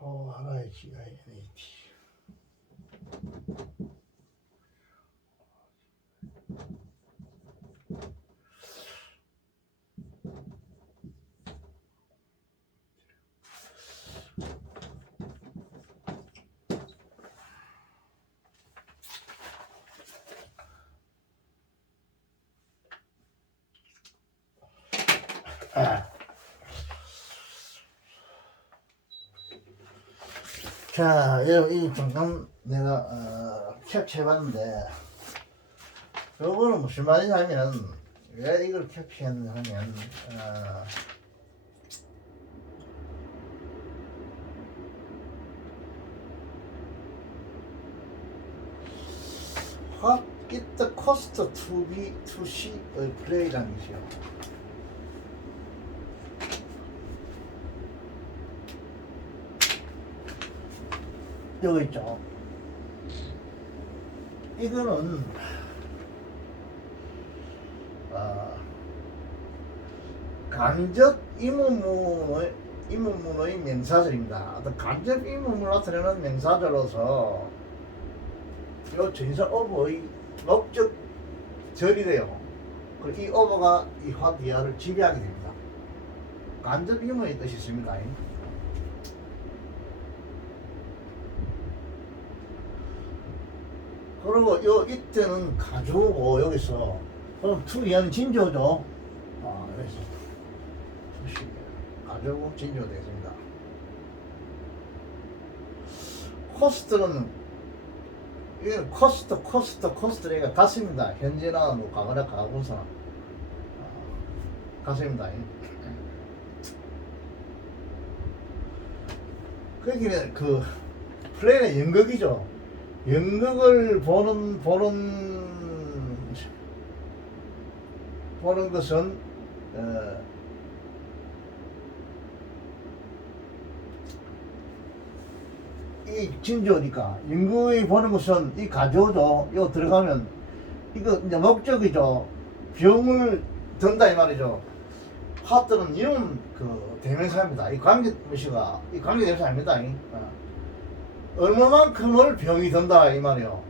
RIGINAT. 자, 이 잠깐 내가 캡처해봤는데, 요거는 무슨 말이냐면, 왜 이걸 캡처했냐 하면, cost to be to see a play라는 것이요. 여기 있죠. 이거는 간접 이문문의 명사절입니다. 어떤 간접 이문문을 나타내는 명사절로서 이 전사 어버의 목적 절이 돼요. 그리고 이 어버가 이 화디아를 지배하게 됩니다. 간접 이문의 뜻이 있습니다. 그리고 이때는 가져오고 여기서 그럼 투이하는 진조죠. 그래서 가져오고 진조 되겠습니다. 코스트는 이게 코스트가 같습니다. 현재나 뭐 과거나 과거분사 같습니다. 그게 그 플레이의 연극이죠. 연극을 보는 것은 이 진조니까 연극이 보는 것은 이 가져오죠. 이거 들어가면 이거 이제 목적이죠. 병을 든다 이 말이죠. 파트는 이런 그 대명사입니다. 이 관계 무시가 이 관계 대명사 아닙니다. 얼마만큼을 병이 든다 이 말이요.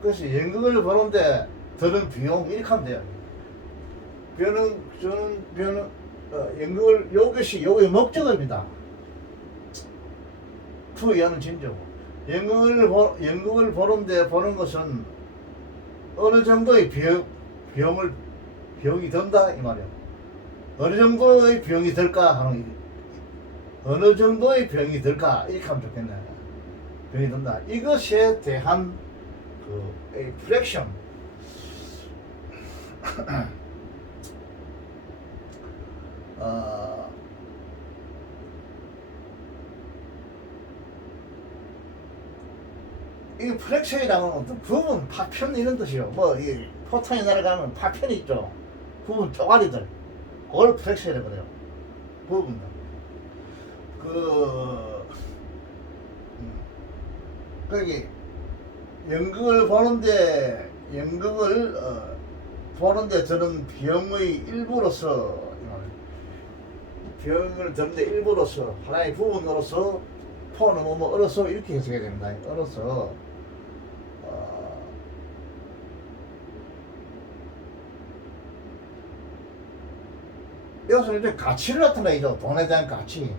그래서 연극을 보는데 드는 비용 이렇게 하면 돼요. 저는 연극을 요것이 목적입니다. 투이하는 진조고 연극을 보는 것은 어느 정도의 병이 든다 이 말이요. 어느 정도의 병이 들까 하는 어느 정도의 병이 들까 이렇게 하면 좋겠네. 병이 든다. 이것에 대한 그 reflection 이 프렉션이라는 어떤 부분 파편 이런 뜻이요. 뭐 이 포탄이 날아가면 파편이 있죠. 부분 쪼가리들 그걸 프렉션이라고 그래요. 부분들 거기 연극을 보는데 저는 병의 일부로서 병을 드는데 일부로서 하나의 부분으로서 포는 뭐 얼어서 이렇게 해석해야 됩니다. 얼어서 여기서 이제 가치를 나타내죠. 돈에 대한 가치.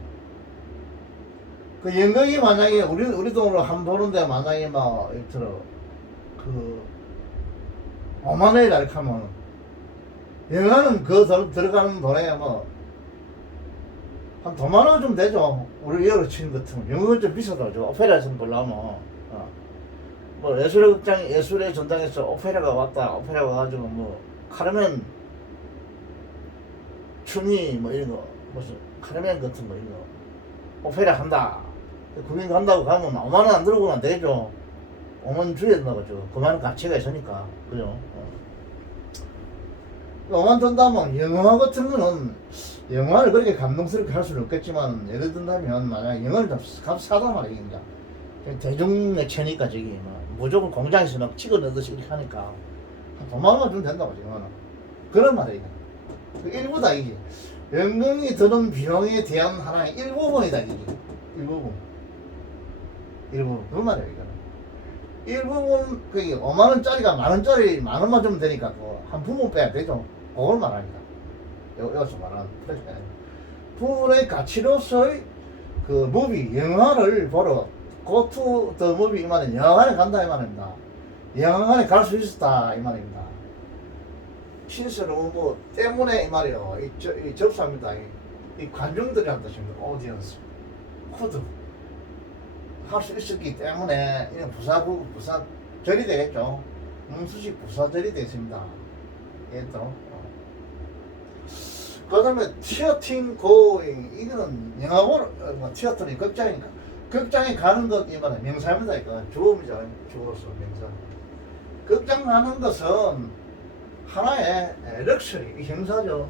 그 연극이 만약에 우리 돈으로 한 보는데 만약에 막 이렇게 그 5만 원이라 이렇게 하면 영화는 그 들어가는 돈에 뭐 한 5만 원 좀 되죠. 우리 여러 치는 것 같으면 영화는 좀 비싸더라죠. 오페라에서 보려면 뭐 예술의 전당에서 오페라가 왔다. 오페라가 와가지고 뭐 카르멘 춤이 뭐 이런 거 무슨 카르멘 같은 거 이런 거 오페라 한다. 구경 간다고 가면 5만 원 안 들고 안 되죠. 5만 원 줘야 된다고 그죠. 그만한 가치가 있으니까 그죠. 5만 든다면 영화 같은 거는 영화를 그렇게 감동스럽게 할 수는 없겠지만 예를 든다면 만약 영화를 좀 사다 말이야. 대중매체니까 저기 무조건 공장에서 막 찍어내듯이 이렇게 하니까 한 5만 원 주면 된다고 영화는. 그런 말이야. 일부다 이게. 연극이 드는 비용에 대한 하나의 일부분이다 이게. 일부분 그 말이야 이거는. 일부분 그게 5만 원짜리가 만 원만 주면 되니까 한 부분 빼야 되죠. 그걸 말합니다. 여기서 말하는 부분의 가치로서의 그 무비 영화를 보러 go to the movie 이 말은 영화관에 간다 이 말입니다. 영화관에 갈 수 있었다 이 말입니다. 신스는 뭐 때문에 이 말이요. 이 접수합니다. 이 관중들이란 뜻입니다. 오디언스 코드 할 수 있었기 때문에 이런 부사절이 되겠죠. 수식 부사절이 되겠습니다. 얘도 그 다음에 티어팅 고잉 이거는 영화 보러 티어터는 극장이니까 극장에 가는 것 이 말은 명사입니다. 이거 주어입니다. 주어로서 명사 걱정하는 것은 하나의 럭셔리, 형사죠.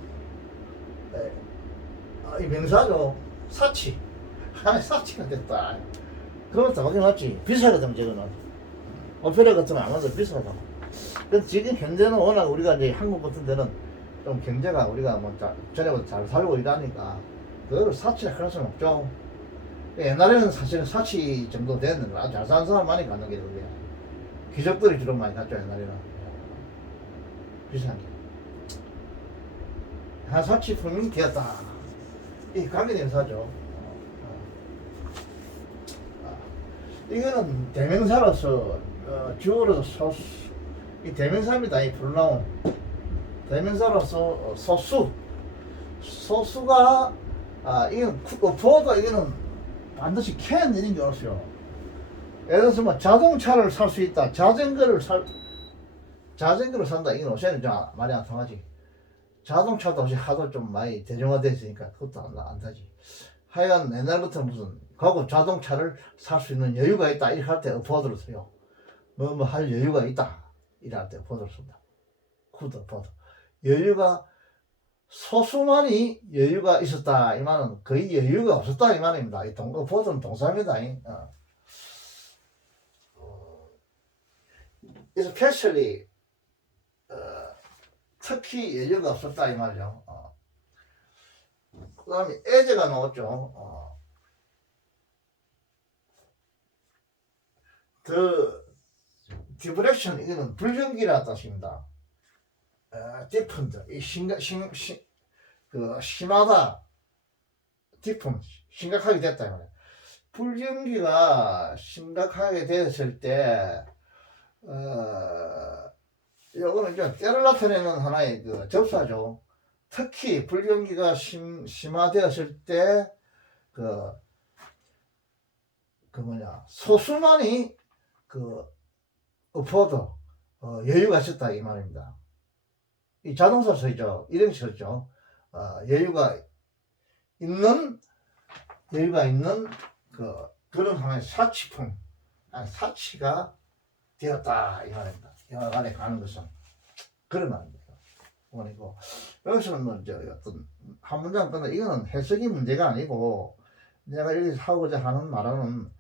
이 명사죠. 사치. 하나의 사치가 됐다. 그런 것도 확인했지. 비싸거든, 저거는. 오페라 같은 거 아무래도 비싸다고. 그래서 지금 현재는 워낙 우리가 이제 한국 같은 데는 좀 경제가 우리가 뭐 전에보다 잘 살고 이러니까 그걸 사치라 할 수는 없죠. 옛날에는 사실은 사치 정도 됐는데 아주 잘 사는 사람 많이 가는 게 그게. 귀족들이 주로 많이 갔죠, 옛날에는. 비싼 게. 한 사치 품이 되었다. 이 관계대명사죠. 이거는 대명사로서 주어로서 이 대명사입니다. 이 프로나운 대명사로서 소수가 이건 보도 이거는 반드시 can 이런 게 없어요. 예를 들어서 뭐 자동차를 살 수 있다, 자전거를 산다, 이건 요새는 좀 말이 안 통하지. 자동차도 하도 좀 많이 대중화되어 있으니까 그것도 안 타지. 하여간 옛날부터 무슨 가고 자동차를 살 수 있는 여유가 있다 이렇게 할 때 어포드를 써요. 뭐 할 여유가 있다 이럴 때 어포드를 쓴다. 굿 어포드. 여유가 소수만이 여유가 있었다 이 말은 거의 여유가 없었다 이 말입니다. 이 어포드는 동사입니다. 그래서 especially 특히 여유가 없었다 이 말이죠. 그 다음에 as가 나왔죠. the depression 이거는 불경기라는 뜻입니다. deepened 이 심하다, deepened 심각하게 됐다 이 말이에요. 불경기가 심각하게 됐을 때 요거는 이제 때를 나타내는 하나의 그 접사죠. 특히 불경기가 심화되었을 때 소수만이 afford 여유가 있었다 이 말입니다. 이 자동사 쓰이죠. 이런 식이죠. 여유가 있는 그런 하나의 사치품, 사치가 되었다 이 말입니다. 영화 안에 가는 것은 그런 말입니다. 그리고 여기서는 뭐 어떤 한 문장 끝나 이거는 해석이 문제가 아니고 내가 여기서 하고자 하는 말은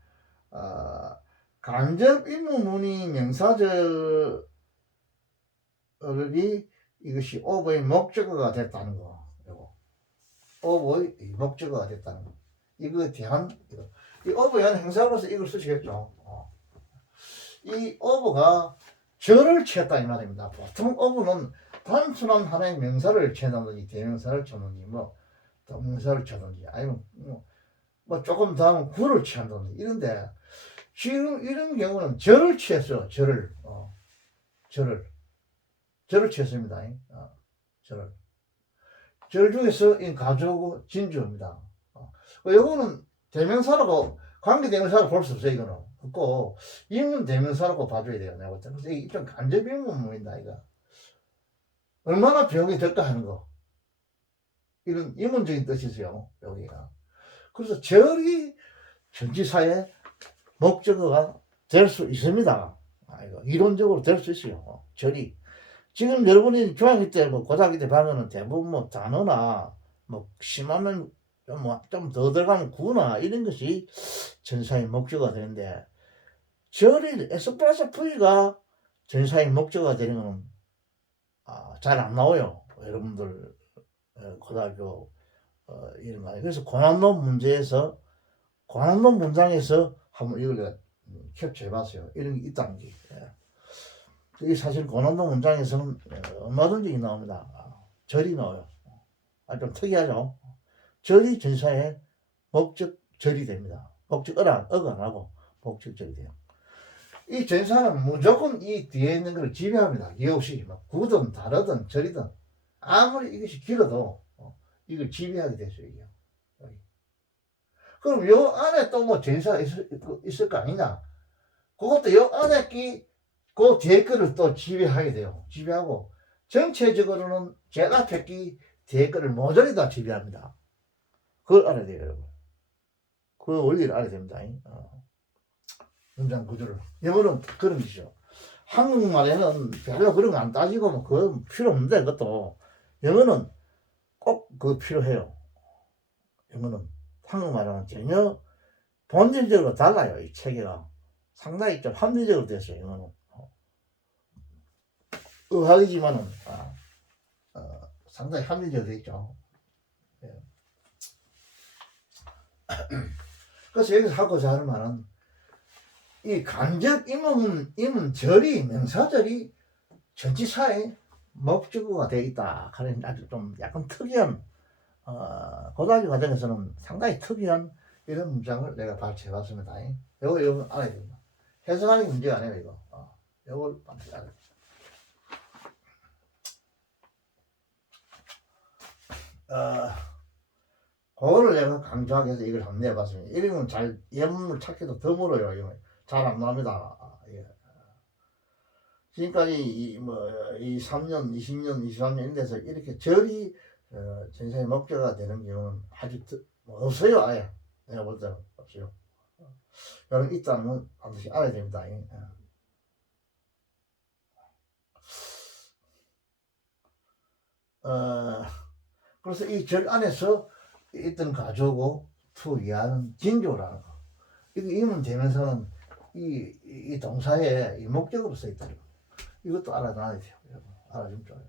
간접 의문문이 명사절이 이것이 어버의 목적어가 됐다는 거. 어버의 목적어가 됐다는 거. 이거에 대한 이 어버에 대한 행사로서 이걸 쓰시겠죠. 이 어버가 절을 취했다 이 말입니다. 보통 어부는 단순한 하나의 명사를 취하든지 대명사를 취하든지 뭐 동명사를 취하든지 아니면 뭐 조금 더 하면 구를 취한다든지 이런데 지금 이런 경우는 절을 취했어요. 절을 취했습니다. 절 중에서 이 가져오고 진주입니다. 이거는 대명사라고 관계대명사로 볼 수 없어요. 이거는 없고 인문 대명사라고 봐줘야 돼요. 내가 볼 때. 그래서 이게 좀 간접 인문문이다 이거. 얼마나 비용이 될까 하는 거. 이런 인문적인 뜻이세요. 여기가. 그래서 절이 전치사의 목적어가 될 수 있습니다. 이론적으로 될 수 있어요. 절이. 지금 여러분이 중학교 때, 고등학교 때 보면은 대부분 단어나, 심하면 좀 더 들어가면 구나, 이런 것이 전사의 목적어가 되는데, 절이, S 플러스 V가 전사의 목적어가 되는 거는, 잘 안 나와요. 여러분들, 고등학교, 이런 거. 그래서 고난론 문장에서 한번 이걸 캡처해봤어요. 이런 게 있다는 게. 이게 사실 고난도 문장에서는 얼마든지 나옵니다. 절이 나와요. 좀 특이하죠. 절이 전사의 목적절이 됩니다. 목적어가 안 하고 목적절이 돼요. 이 전사는 무조건 이 뒤에 있는 걸 지배합니다. 이해 없이 구든 다르든 절이든 아무리 이것이 길어도 이걸 지배하게 됐어요. 이게. 그럼 요 안에 또 뭐 전사가 있을 거 아니냐? 그것도 요 안에 그 뒤에 거를 또 지배하게 돼요. 지배하고 전체적으로는 제일 앞에 뒤에 거를 모조리 다 지배합니다. 그걸 알아야 돼요, 여러분. 그 원리를 알아야 됩니다. 문장 구조를. 영어는 그런 것이죠. 한국말에는 별로 그런 거 안 따지고 뭐 그거 필요 없는데 그것도 영어는 꼭 그거 필요해요. 영어는 한국말은 전혀 본질적으로 달라요. 이 체계가 상당히 좀 합리적으로 됐어요. 영어는 의학이지만은 상당히 합리적으로 돼 있죠. 예. 그래서 여기서 하고자 하는 말은 이 간접 이문절이 명사절이 전치사의 목적어가 되어 있다 하는 아주 좀 약간 특이한 고등학교 과정에서는 상당히 특이한 이런 문장을 내가 발췌해봤습니다. 이거 알아야 됩니다. 해석하는 게 문제가 아니에요. 이거 이걸 반드시 알아야 됩니다. 그거를 내가 강조하기 위해서 이걸 한번 내봤습니다. 이러면 잘 예문을 찾기도 드물어요. 이거 잘 안 나옵니다. 예. 지금까지 이 3년, 20년, 23년 돼서 이렇게 절이 전생의 목적어가 되는 경우는 아주 없어요. 아예 내가 볼 때는 없어요. 여러분 있다는 건 반드시 알아야 됩니다. 그래서 이 절 안에서 있던 가조고 투이하는 징조라는 거. 이거 이문 되면서는 이 동사에 이 목적으로 써 있다. 이것도 알아놔야 돼요. 알아주면 좋아요.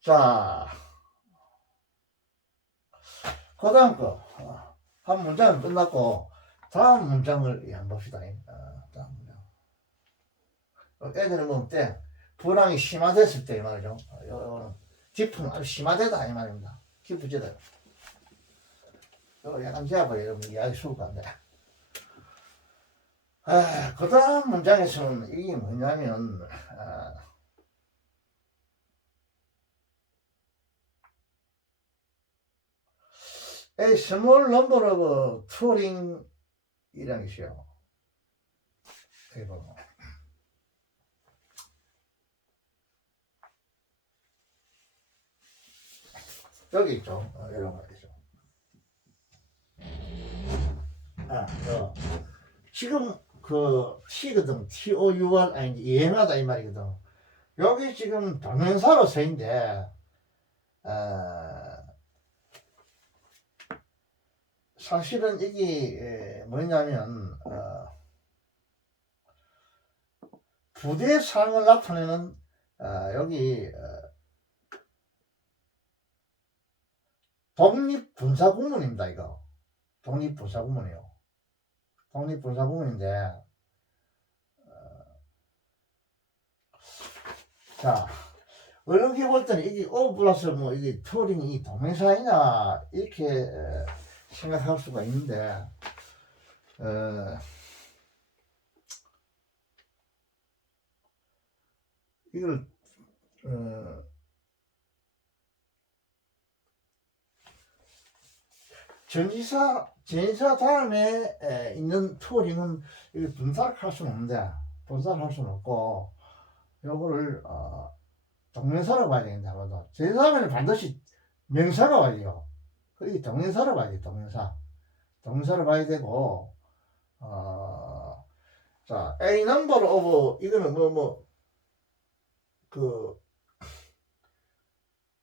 자, 그 다음 거. 한 문장은 끝났고, 다음 문장을 한번 봅시다. 다음 문장. 애들은 뭐 때, 불황이 심화됐을 때, 이 말이죠. 뒷풍 아주 심화되다, 이 말입니다. 깊어지다. 약간 제가 여러분 이야기 수가 안 돼. 그 다음 문장에서는 이게 뭐냐면, A small number of touring 이라는 것이요. 여기 있죠. 이런 거 있죠. 지금 그 T거든. TOUR 예행하다 이 말이거든. 여기 지금 동명사로 쓰인데 사실은 이게 뭐냐면 부대의 상을 나타내는 여기 독립분사구문입니다. 이거 독립분사구문이에요. 독립분사구문인데 자 어렵게 볼 때는 이게 O 플러스 뭐 이게 투링이 동명사이냐 이렇게 생각할 수가 있는데 이걸 전치사 다음에 있는 투어링은 분사를 할 수는 없는데 분사를 할 수는 없고 요거를 동명사로 봐야 되는데 아마도 전치사면 반드시 명사가 와야 돼요. 이 동명사로 봐야 돼요. 동명사로 봐야 되고 자 A number of 이거는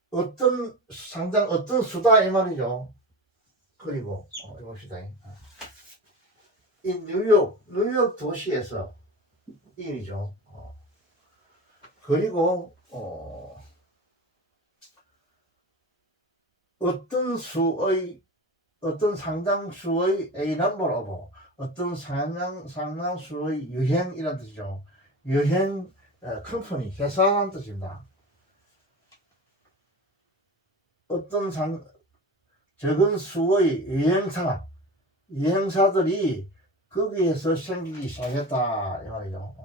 어떤 수다 이 말이죠. 그리고 봅시다. 이 뉴욕 도시에서 일이죠. 그리고 어떤 상당수의 A number of 어떤 상당수의 유행이라는 뜻이죠. 유행 컴퍼니 회사라는 뜻입니다. 어떤 적은 수의 유행사들이 거기에서 생기기 시작했다 이 말이죠.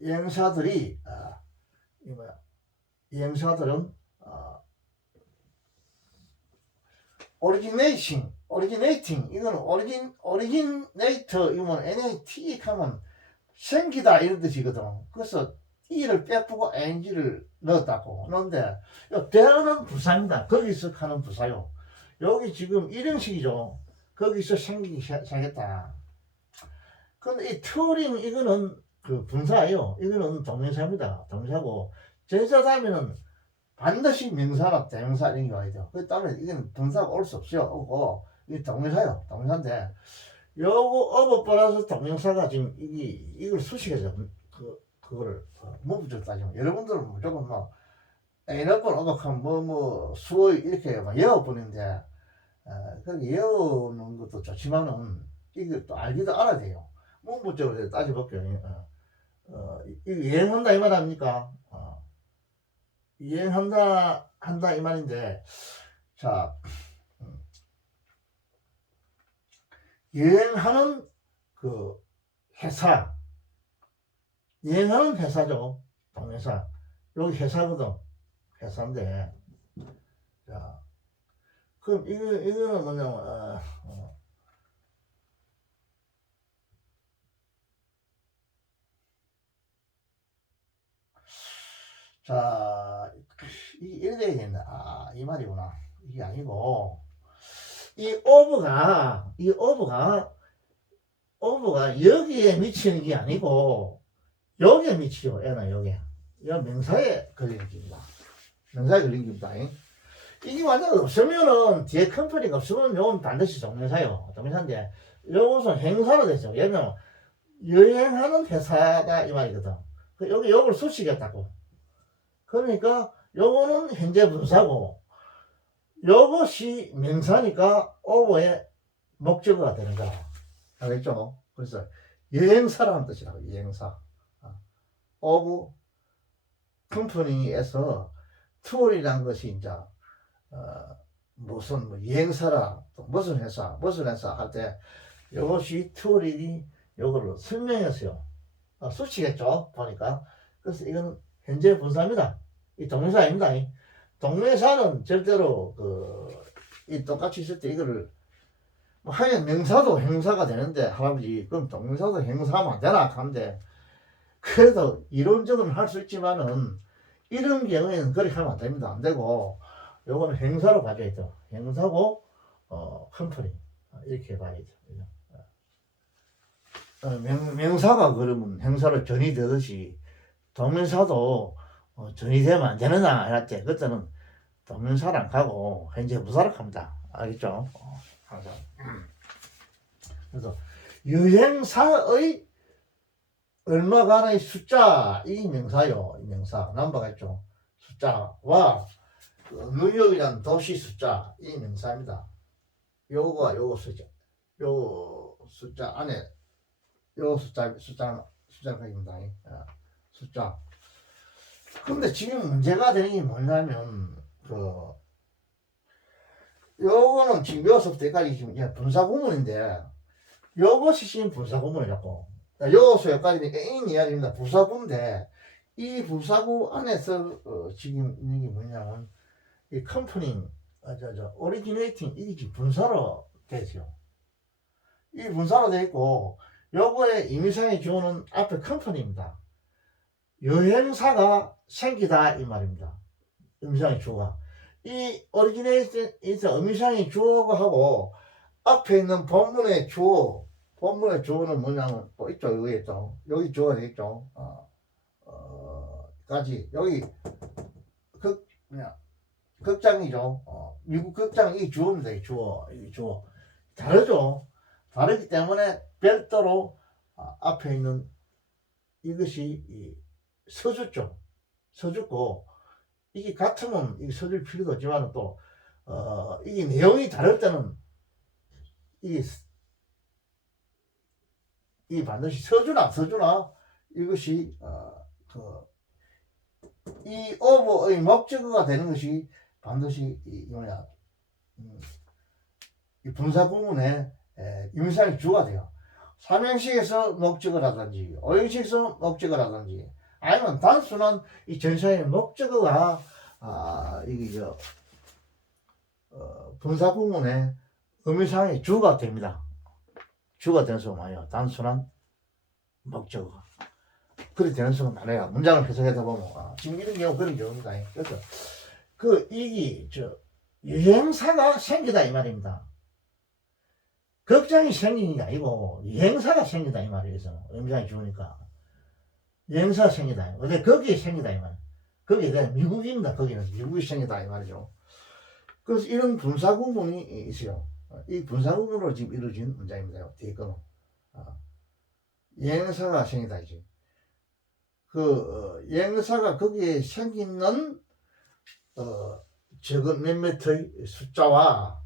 유행사들은 originating 이거는 originator 이건 NAT 하면 생기다 이런 뜻이거든. 그래서 E를 빼고 NG를 넣었다고. 그런데 배어는 부사입니다. 거기서 하는 부사요. 여기 지금 일형식이죠. 거기서 생기기 시작했다. 근데 이 튜링 이거는 그 분사예요. 이거는 동명사입니다. 동명사고 전사 다음에는 반드시 명사나 대명사 이런 게 와야 돼요. 그 다음에 이건 분사가 올 수 없어요. 오고 이게 동명사요. 동명사인데 요거 어버 플러스 동명사가 지금 이걸 수식해서 그거를 문부적 따지면 여러분들은 무조건 뭐 A너번 어박하면 뭐 수어 이렇게 막 외워보는데 그 외우는 것도 좋지만은 이거 또 알기도 알아야 돼요. 문부적으로 따져볼게요. 이거 이행한다 이 말 아닙니까? 이행한다 이 말인데 자 여행하는 그 회사 여행하는 회사죠. 동회사 여기 회사거든. 회사인데 자 그럼 이거는 뭐냐면 자 이래 되겠네. 이 말이구나. 이게 아니고 이 오브가 여기에 미치는 게 아니고 여기에 미치죠. 얘는 여기에. 이 명사에 걸리는 겁니다. 명사에 걸리는 겁니다. 이게 완전 없으면은 뒤에 컴퍼니가 없으면 요건 반드시 동명사요. 동명사인데 요것은 행사로 되죠. 얘는 여행하는 회사다 이 말이거든. 여기 요걸 수식했다고. 그러니까 요거는 현재 분사고 요것이 명사니까 오버의 목적어가 되는 거야. 알겠죠? 그래서 여행사라는 뜻이라고. 여행사. 오브 컴퍼니에서 투어리라는 것이 이제 무슨 뭐 여행사라 또 무슨 회사 할 때 이것이 투어리니 요거를 설명했어요. 수치겠죠 보니까. 그래서 이건 현재 분사입니다. 이 동명사 아닙니다. 동명사는 절대로 이 똑같이 있을 때 이거를 뭐 하여 명사도 행사가 되는데 할아버지 그럼 동명사도 행사하면 안 되나 하는데 그래도 이론적으로는 할 수 있지만은 이런 경우에는 그렇게 하면 안 됩니다. 안 되고 요거는 행사로 봐줘야 돼요. 행사고 컴퍼니 이렇게 봐야 돼요. 명사가 그러면 행사로 전이되듯이 동명사도 전이되면 안 되느냐 할 때 그때는 동명사랑 가고 현재 부사로 갑니다. 알겠죠? 항상. 그래서 유행사의 얼마간의 숫자 이 명사요. 이 명사 넘버겠죠. 숫자와 뉴욕이란 도시 숫자 이 명사입니다. 요거와 요거 숫자 요 숫자 안에 요 숫자입니다. 숫자. 근데 지금 문제가 되는 게 뭐냐면 요거는 지금 여기서부터 여기까지 지금 분사 구문인데 요것이 지금 분사 구문이라고. 여기서 여기까지는 애인 이야기입니다. 부사구인데 이 부사구 안에서 지금 있는 게 뭐냐면 이 컴퍼니 오리지네이팅 이게 지금 분사로 되죠. 이 분사로 되어 있고 요거의 임의상의 주어는 앞에 컴퍼니입니다. 여행사가 생기다 이 말입니다. 임의상의 주어가 이 오리지네이팅 임의상의 주어가 하고 앞에 있는 본문의 주어는 뭐냐면 또 있죠. 여기 있죠. 여기 주어가 되겠죠. 까지 여기 극장이죠. 미국 극장 이 주어입니다. 이 주어 다르죠. 다르기 때문에 별도로 앞에 있는 이것이 서주죠. 서주고 이게 같으면 이게 서줄 필요도 없지만 또 이게 내용이 다를 때는 이 반드시 서주나 이것이 이 오버의 목적어가 되는 것이 반드시 이 분사 구문의 임의상의 주가 돼요. 삼형식에서 목적어라든지 오형식에서 목적어라든지 아니면 단순한 이 전사의 목적어가 이게 분사 구문의 의미상의 주가 됩니다. 주가 되는 수가 많아요. 단순한 목적어가. 그렇게 되는 수가 많아요. 문장을 해석하다 보면. 지금 이런 경우 그런 경우입니다. 그래서 유행사가 생기다 이 말입니다. 극장이 생기는 게 아니고 유행사가 생기다 이 말이에요. 음장이 좋으니까 유행사가 생기다. 근데 거기에 생기다 이 말. 거기에 대한 미국입니다. 거기는 미국이 생기다 이 말이죠. 그래서 이런 분사 구문이 있어요. 이 분사 구문으로 지금 이루어진 문장입니다. 뒤에 거는 유행사가 생기다 이지. 유행사가 거기에 생기는 적은 몇몇의 숫자와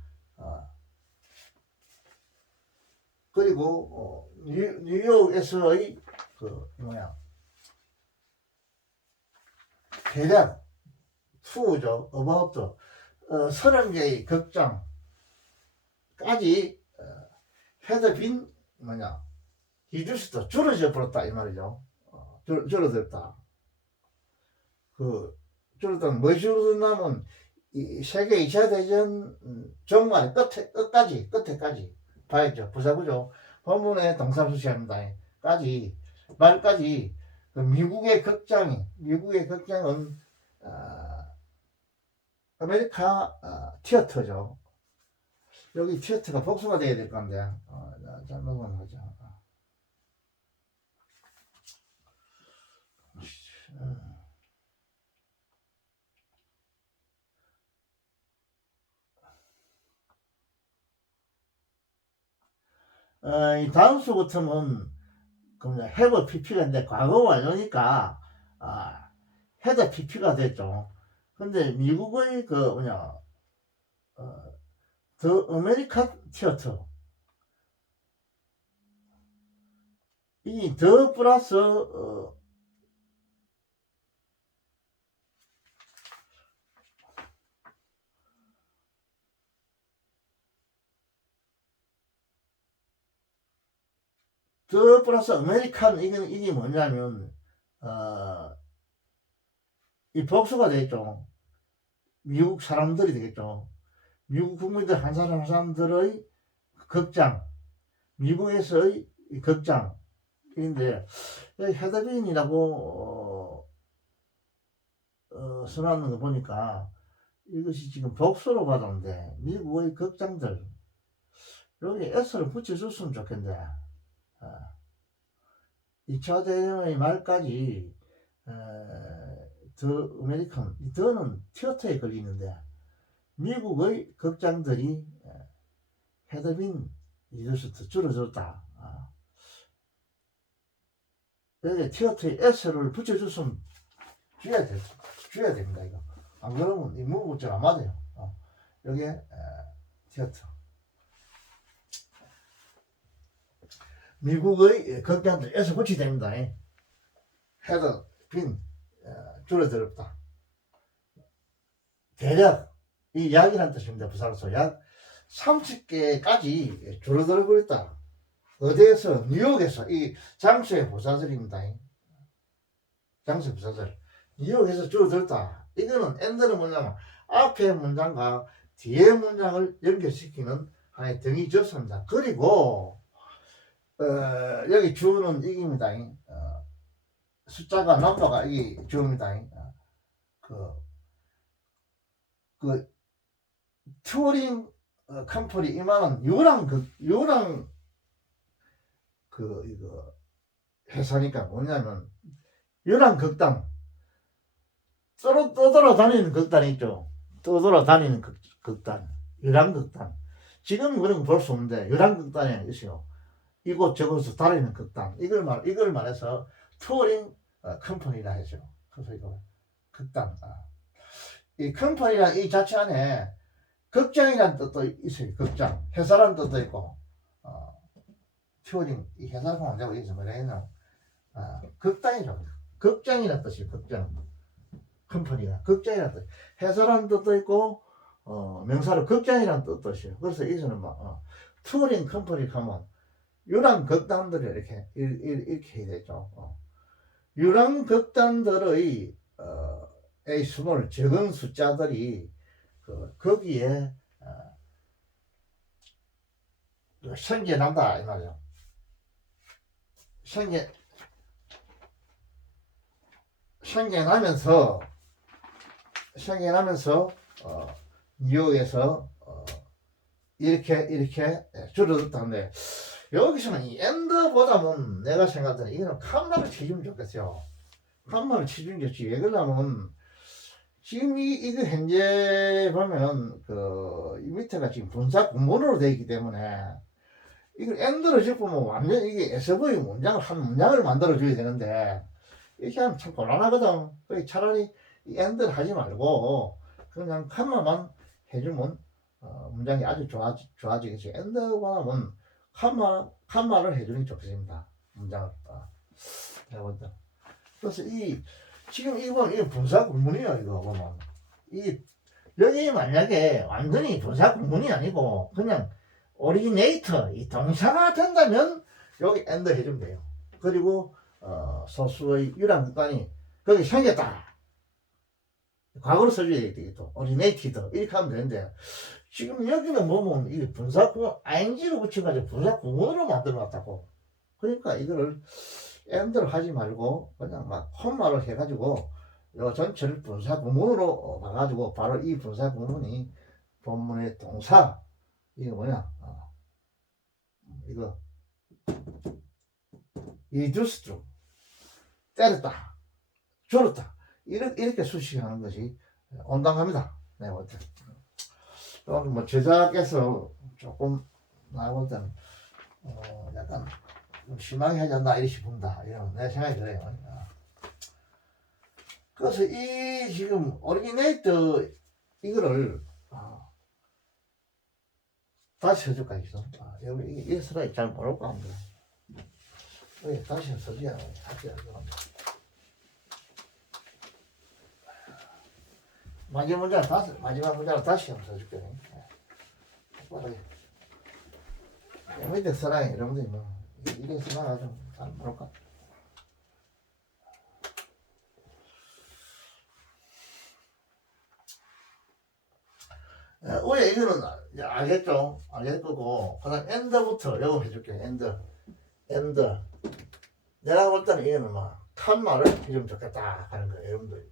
그리고 뉴욕에서의 대략 투죠 about 30개의 극장까지 헤드빈 리듀스드 줄어져 버렸다 이 말이죠. 줄어들었다. 줄어든 뭐 줄어들냐면 이 세계 2차 대전 정말 끝에까지 봐야죠. 부사구죠. 본문의 동사수시합니다. 말까지 미국의 극장은 아메리카 티어터죠. 여기 티어터가 복수가 돼야 될 건데 잘못만 하자. 이 다음 수부터는 have pp가 있는데 과거 완료니까 had pp가 됐죠. 근데 미국의 더 아메리칸 티어터 이 더 플러스 더 플러스 아메리칸 이게 뭐냐면 이 복수가 되겠죠. 미국 사람들이 되겠죠. 미국 국민들 한 사람 한 사람들의 극장, 미국에서의 극장인데 헤드빈이라고 써놨는 거 보니까 이것이 지금 복수로 받았는데 미국의 극장들 여기 S를 붙여줬으면 좋겠는데 2차 대전의 말까지 더 아메리칸 더는 티어터에 걸리는데 미국의 극장들이 헤드빈 리더스트 줄어들었다. 여기 티어터에 S를 붙여줬으면 줘야 됩니다. 이거 안 그러면 이 무구절 안 맞아요. 여기에 티어터 미국의 극장들 S 붙이 됩니다. 헤드빈 줄어들었다. 대략 이 약이라는 뜻입니다. 부사로서 약 30개까지 줄어들어 버렸다. 어디에서? 뉴욕에서. 이 장소의 부사들입니다. 장소의 부사들. 뉴욕에서 줄어들었다. 이거는 엔드는 뭐냐면 앞에 문장과 뒤에 문장을 연결시키는 하나의 등이 졌습니다. 그리고 여기 주어는 이깁니다. 숫자가 넘버가 이 주어입니다. 투어링 컴퍼니 이만한 유랑 이거 회사니까 뭐냐면 유랑 극단 떠돌아다니는 극단이 있죠. 떠돌아다니는 극단 유랑 극단 지금 그런 거 볼 수 없는데 유랑 극단이 있어요. 이곳저곳에서 다니는 극단 이걸 말해서 투어링 컴퍼니라 하죠. 그래서 이거 극단 이 컴퍼니란 이 자체 안에 극장이라는 뜻도 있어요. 극장 회사라는 뜻도 있고 투어링 이 회사가 안 되고 여기서 뭐라 했나 극단이죠. 극장이라는 뜻이에요. 극장 컴퍼니가 극장이라는 뜻 회사라는 뜻도 있고 명사로 극장이라는 뜻도 있어요. 그래서 여기서는 투어링 컴퍼니 가면 유랑 극단들이 이렇게 해야 되죠. 유랑 극단들의 스몰 적은 숫자들이 거기에 생겨난다 이 말이에요. 생겨나면서 뉴욕에서 이렇게 줄어들었다는데 여기서는 이 엔더보다는 내가 생각하는 이거는 칸마를 치주면 좋겠어요. 칸마를 치주는 게 좋지. 왜 그러냐면 지금 이거 현재 보면 이 밑에가 지금 분사 구문으로 되어 있기 때문에 이걸 엔더로 짚으면 완전 이게 SV 문장을 한 문장을 만들어 줘야 되는데 이렇게 하면 참 곤란하거든. 그러니까 차라리 이 엔더를 하지 말고 그냥 칸마만 해주면 문장이 아주 좋아지겠지. 엔더가 하면 칸마를 해주는 게 좋겠습니다. 문장을. 해본다. 그래서 지금 이거 보면 이거 분사 구문이에요. 이거 보면 여기 만약에 완전히 분사 구문이 아니고 그냥 오리지네이터 이 동사가 된다면 여기 엔더 해주면 돼요. 그리고 소수의 유랑 극단이 거기 생겼다. 과거로 써줘야 되겠죠. 오리지네이티드 이렇게 하면 되는데 지금 여기는 보면 이 분사 구문 ing로 붙여가지고 분사 구문으로 만들어놨다고. 그러니까 이거를 엔더를 하지 말고 그냥 막 콤마를 해가지고 요 전체를 분사 구문으로 봐가지고 바로 이 분사 구문이 본문의 동사 이거 뭐냐 이거 reduced 때렸다 줄었다 이렇게 수식하는 것이 온당합니다. 네, 조금 뭐 제작에서 조금 나볼 때는 약간 좀 심하게 하지 않나 이렇게 본다 이런 내 생각이 들어요. 그래서 이 지금 오리지네이터 이거를 다시 해줄까 있어. 여기 이 슬라이드 잘 모를 거 합니다. 왜 다시 써줘야 하지 않나. 마지막 문제를 다시 한번 써줄게. 빠르게. 밑에 슬라이드 여러분들이 뭐 이게 슬라이드 좀잘 모를까. 위에 이거는 알겠죠? 알겠 거고 그 다음 엔더부터 요거 해줄게. 엔더 내가 볼 때는 이거는 막 칸말을 해주면 좋겠다 하는 거예요. 여러분들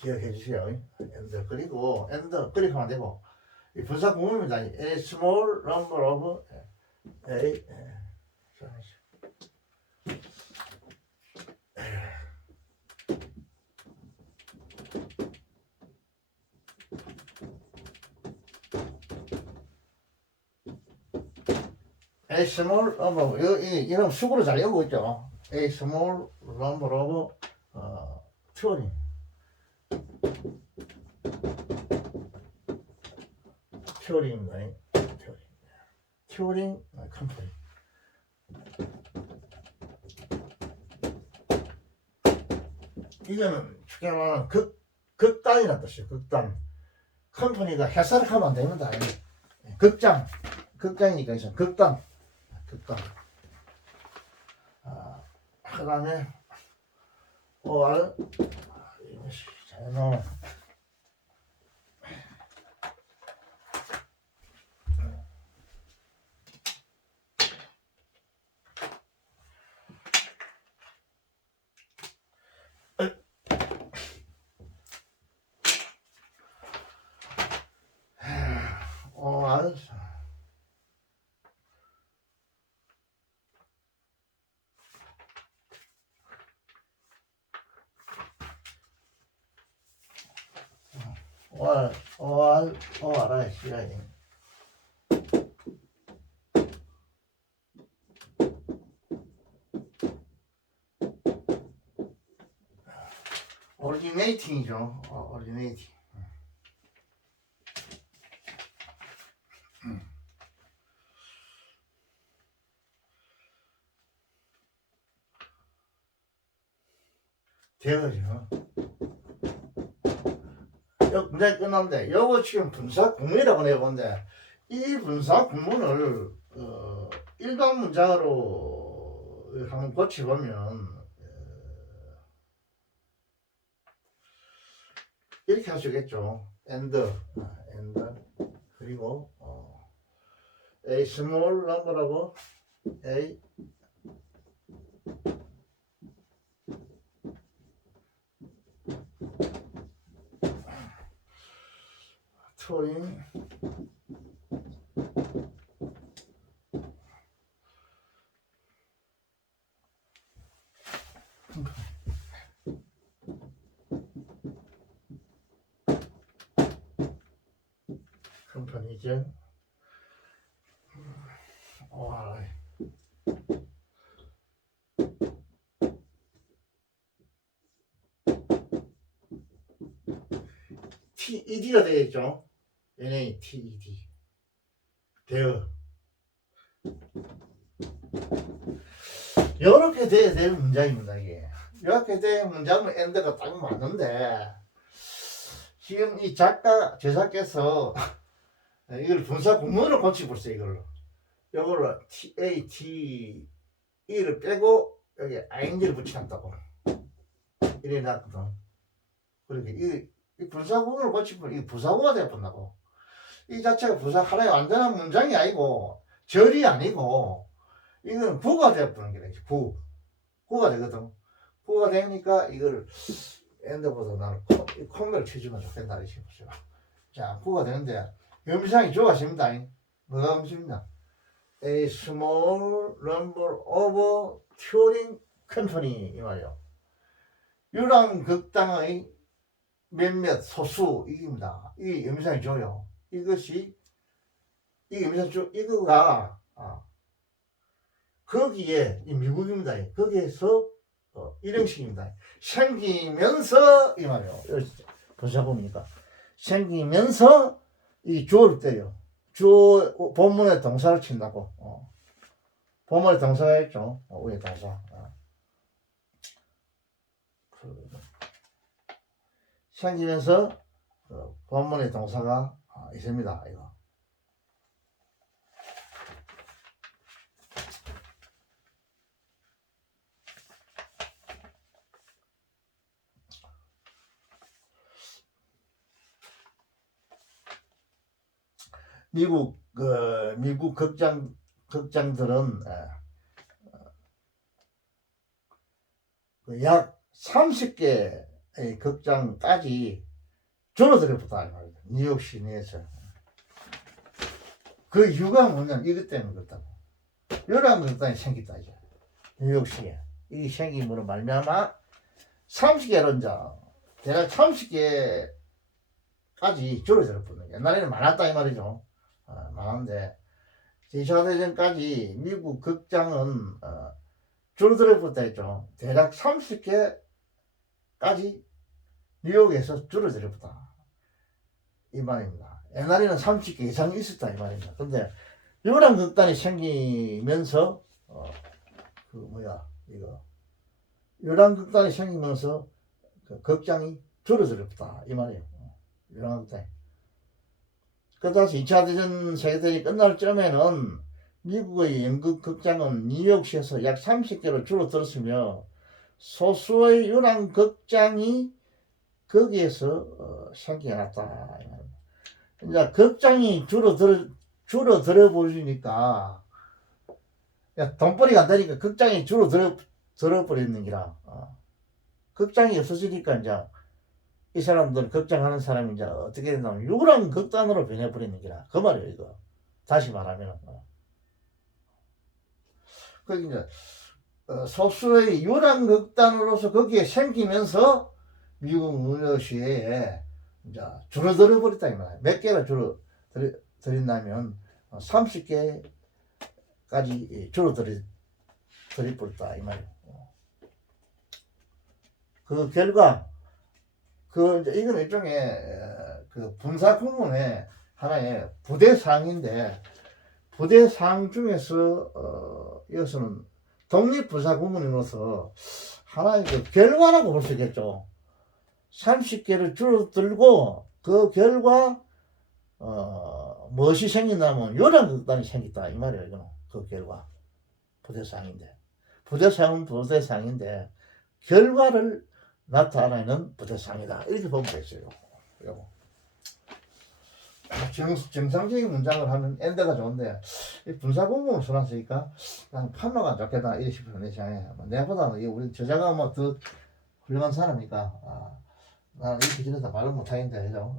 기억해 주세요. 엔더 그리고 엔더 클릭하면 안 되고 이 분사 구문입니다. A small number of A A small number 이런 수구로 잘 외우고 있죠. A small number of Turing 컴퍼니 이거는 쉽게 말하면 극단이라는 뜻이에요. 극단 컴퍼니가 해석을 하면 안 됩니다. 극장이니까 있어. 극단 그 다음에 OR 이것이 잘 나와. OR ORI CI originating이죠. originating. 되어죠. 문제 끝났는데 요거 지금 분사 구문이라고 내본데 이 분사 구문을 일반 문장으로 한번 고쳐보면 이렇게 할 수 있겠죠. and 그리고 a small number하고 a 투어링 컴퍼니죠. 와, TED가 되겠죠. NA TED 되어 이렇게 돼야 될 문장입니다. 이게 이렇게 될 문장은 엔드가 딱 맞는데 지금 이 제작께서 이걸 분사 구문으로 고치버렸어요. 이걸로 TATE를 빼고 여기 ING를 붙여놨다고 이래 놨거든. 그러니까 이 분사 구문을 고치면 이 부사구가 되어버린다고. 이 자체가 부사 하나의 완전한 문장이 아니고 절이 아니고 이건 구가 되어버리는 게 되지. 구가 되거든. 구가 되니까 이걸 엔드보다 나는 콤마를 쳐주면 좋겠다 이렇게 보세요. 자, 구가 되는데 음상이 좋아집니다. 뭐가 음식입니다. A small number of touring company 이 말이요. 유랑 극당의 몇몇 소수 이깁니다. 이 음상이 좋아요. 이것이 이 음상 이거가 거기에 이 미국입니다. 거기에서 일형식입니다. 생기면서 이 말이에요. 보자 보니까 생기면서 이 주어를 때요. 주어 본문에 동사를 친다고. 본문에 동사가 있죠. 위에 동사. 생기면서 본문에 동사가 있습니다. 이거. 미국 극장들은 약 30개의 극장까지 줄어들었다. 뉴욕 시내에서. 그 이유가 뭐냐면 이것 때문에 그렇다고. 요란 극장이 생겼다 이제. 뉴욕시에. 이 생김으로 말미암아 30개로 이제 대략 30개까지 줄어들었거든요. 옛날에는 많았다 이 말이죠. 많은데 제2차 대전까지 미국 극장은 줄어들었다 했죠. 대략 30개까지 뉴욕에서 줄어들었다 이 말입니다. 옛날에는 30개 이상이 있었다 이 말입니다. 근데 요란 극단이 생기면서 요란 극단이 생기면서 그 극장이 줄어들었다 이 말이에요. 요란 극단이. 그 다시 2차 대전 세계대전이 끝날 점에는 미국의 연극 극장은 뉴욕시에서 약 30개로 줄어들었으며 소수의 요란 극장이 거기에서 생겨났다. 이제 극장이 줄어들어 버리니까 돈벌이가 안 되니까 극장이 줄어들어 버리는 기라. 극장이 없어지니까 이제 이 사람들은 극장하는 사람이 이제 어떻게 된다면 요란 극단으로 변해버리는 기라. 그 말이에요, 이거. 다시 말하면. 그 이제 소수의 요란 극단으로서 거기에 생기면서 미국 문화시에 이제 줄어들어 버렸다 이 말이야. 몇 개가 줄어들었냐면 30개까지 줄어들어 버렸다 이 말이야. 그 결과 이건 일종의 그 분사 구문의 하나의 부대사항인데 부대사항 중에서 이것은 독립분사 구문으로서 하나의 그 결과라고 볼 수 있겠죠. 30개를 줄어들고 그 결과 무엇이 생긴다면 요란 극단이 생겼다 이 말이에요. 이거는 그 결과 부대사항인데 부대사항인데 결과를 나타내는 부대사항이다 이렇게 보면 되겠어요. 정상적인 문장을 하면 엔드가 좋은데 이 분사 구문을 써놨으니까 난 판로가 좋겠다 이렇게 싶어요. 내 생각에 내보다는 우리 저자가 뭐 더 훌륭한 사람이니까 나는 이렇게 저래서 말을 못하겠는데 그죠?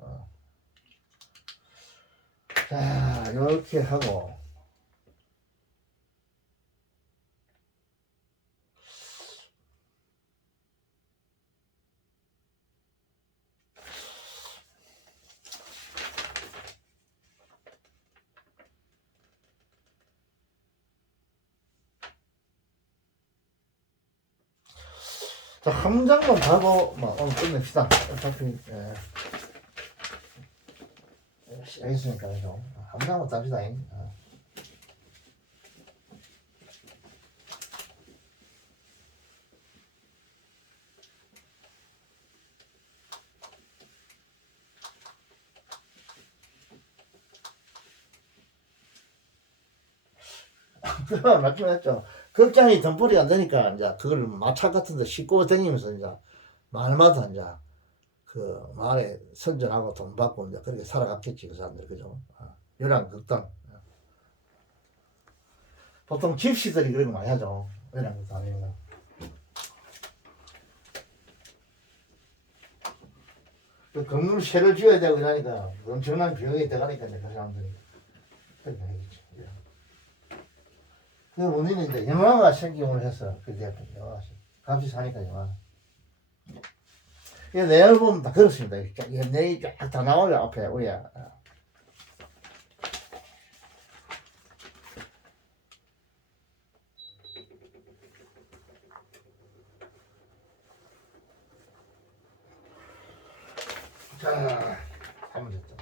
자, 이렇게 하고. 자, 한 장만 봐도 뭐 오늘 끝냅시다. 어차피 알겠으니까 한 장만 짭시다. 그럼 맞긴 했죠. 극장이 덤불이 안 되니까 이제 그걸 마차 같은 데 싣고 다니면서 이제 마을마다 이제 그 마을에 선전하고 돈 받고 이제 그렇게 살아갔겠지 그 사람들 그죠? 요랑극단 보통 집시들이 그런 거 많이 하죠. 요랑극단이나 그 건물 새로 지어야 되고 이러니까 엄청난 비용이 들어가니까 이제 그 사람들이 그렇게 하겠지. 그 원인은 이제 영화가 생기을 해서 그 대표 영화가 값이 사니까 영화. 내 앨범 다 그렇습니다. 내 쫙 다 나와요 앞에 위에. 자, 하면 됐죠.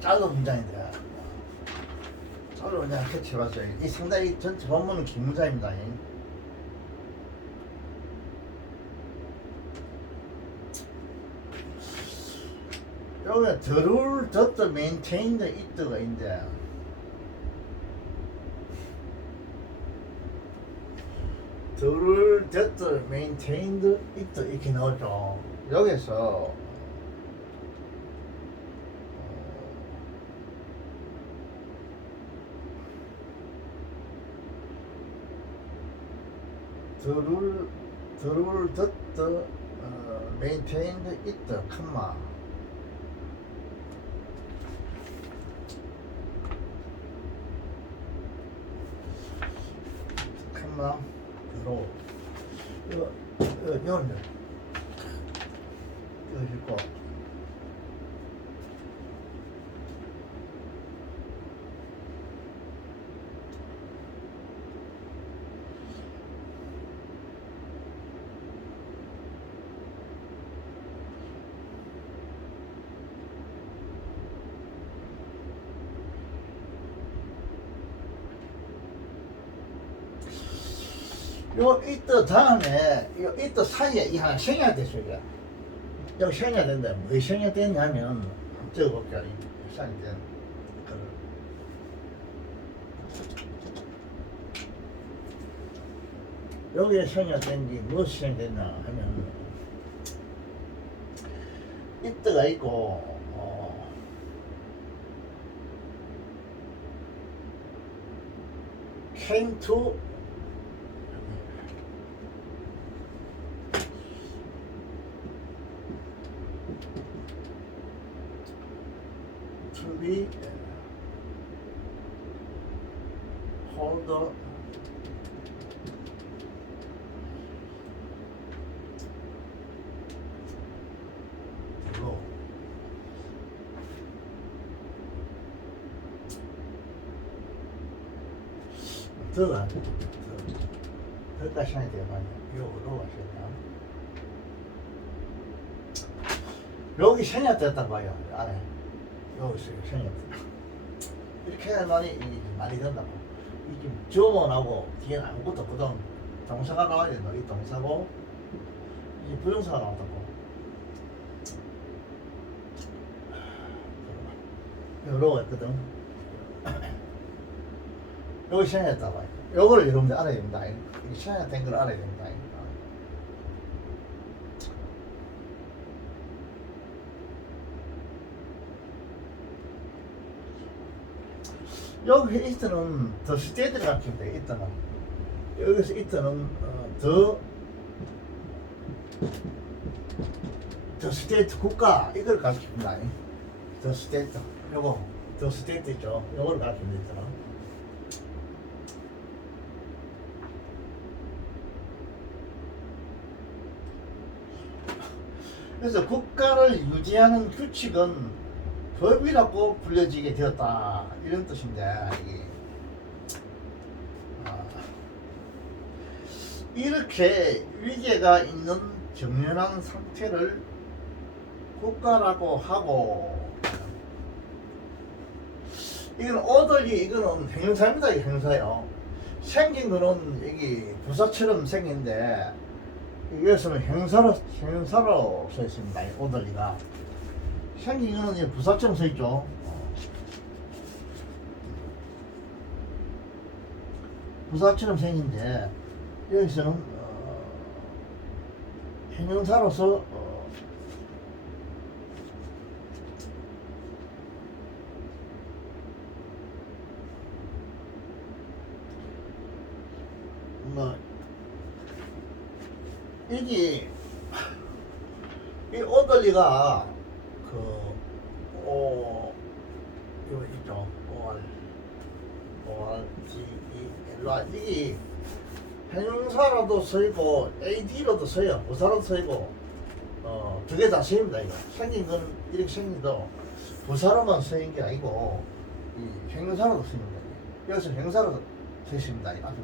짧은 문장인데 짧은 문장 캐치해봤어요. 이 상당히 전체 본문은 긴 문장입니다. 여기 the rule that maintained it가 있는데 the rule that maintained it 이렇게 나오죠. 여기서 the rule that maintained it, 컴마 로 이거 이거 읽고 요 이때 다음에 요 이때 사이에 이 하나 생겨야 됐어 이게. 여기 생겨야 된다. 왜 생겨야 되냐면 적어볼게요. 생겨야 된 거를. 여기에 생겨야 된게 무엇이 생겼나 하면 이때가 있고 came to be hold on low 더가 더까지 해야 돼요. 요로 하셨나? 여기 생략 됐단 말이야. 안에 여기 있어요. 생략. 이렇게 해야만이 많이 된다고. 이 지금 주어하고 뒤에는 아무것도 없거든. 동사가 나와야 된다. 이 동사고 이 부정사가 나왔다고. 요로가 있거든. 여기 생략했다 봐요. 요거를 여러분들 알아야 됩니다. 이 생략된 걸 알아야 됩니다. 여기 이때는 더 스테이트를 가르치면 돼. 이때는 여기서 이때는 더 스테이트 국가 이걸 가르칩니다. 더 스테이트 요거 더 스테이트 있죠. 요걸 가르치면 되잖아. 그래서 국가를 유지하는 규칙은 법이라고 불려지게 되었다 이런 뜻인데 이렇게 위계가 있는 정연한 상태를 국가라고 하고 이건 orderly 이거는 형용사입니다. 이 형용사요. 생긴 거는 여기 부사처럼 생긴데 여기서는 형용사로 써 있습니다. orderly가 생긴 거는 이제 부사처럼 써 있죠. 부사처럼 생긴데 여기서는 형용사로서 이게 이 orderly가 이거 있죠. ORGELY 이게 형용사로도 쓰이고 AD로도 써요. 부사로도 쓰이고 두 개 다 쓰입니다. 이거 생긴 건 이렇게 생긴도 부사로만 쓰인 게 아니고 이 형용사로도 쓰입니다. 여기서 형용사로도 써 있습니다. 아주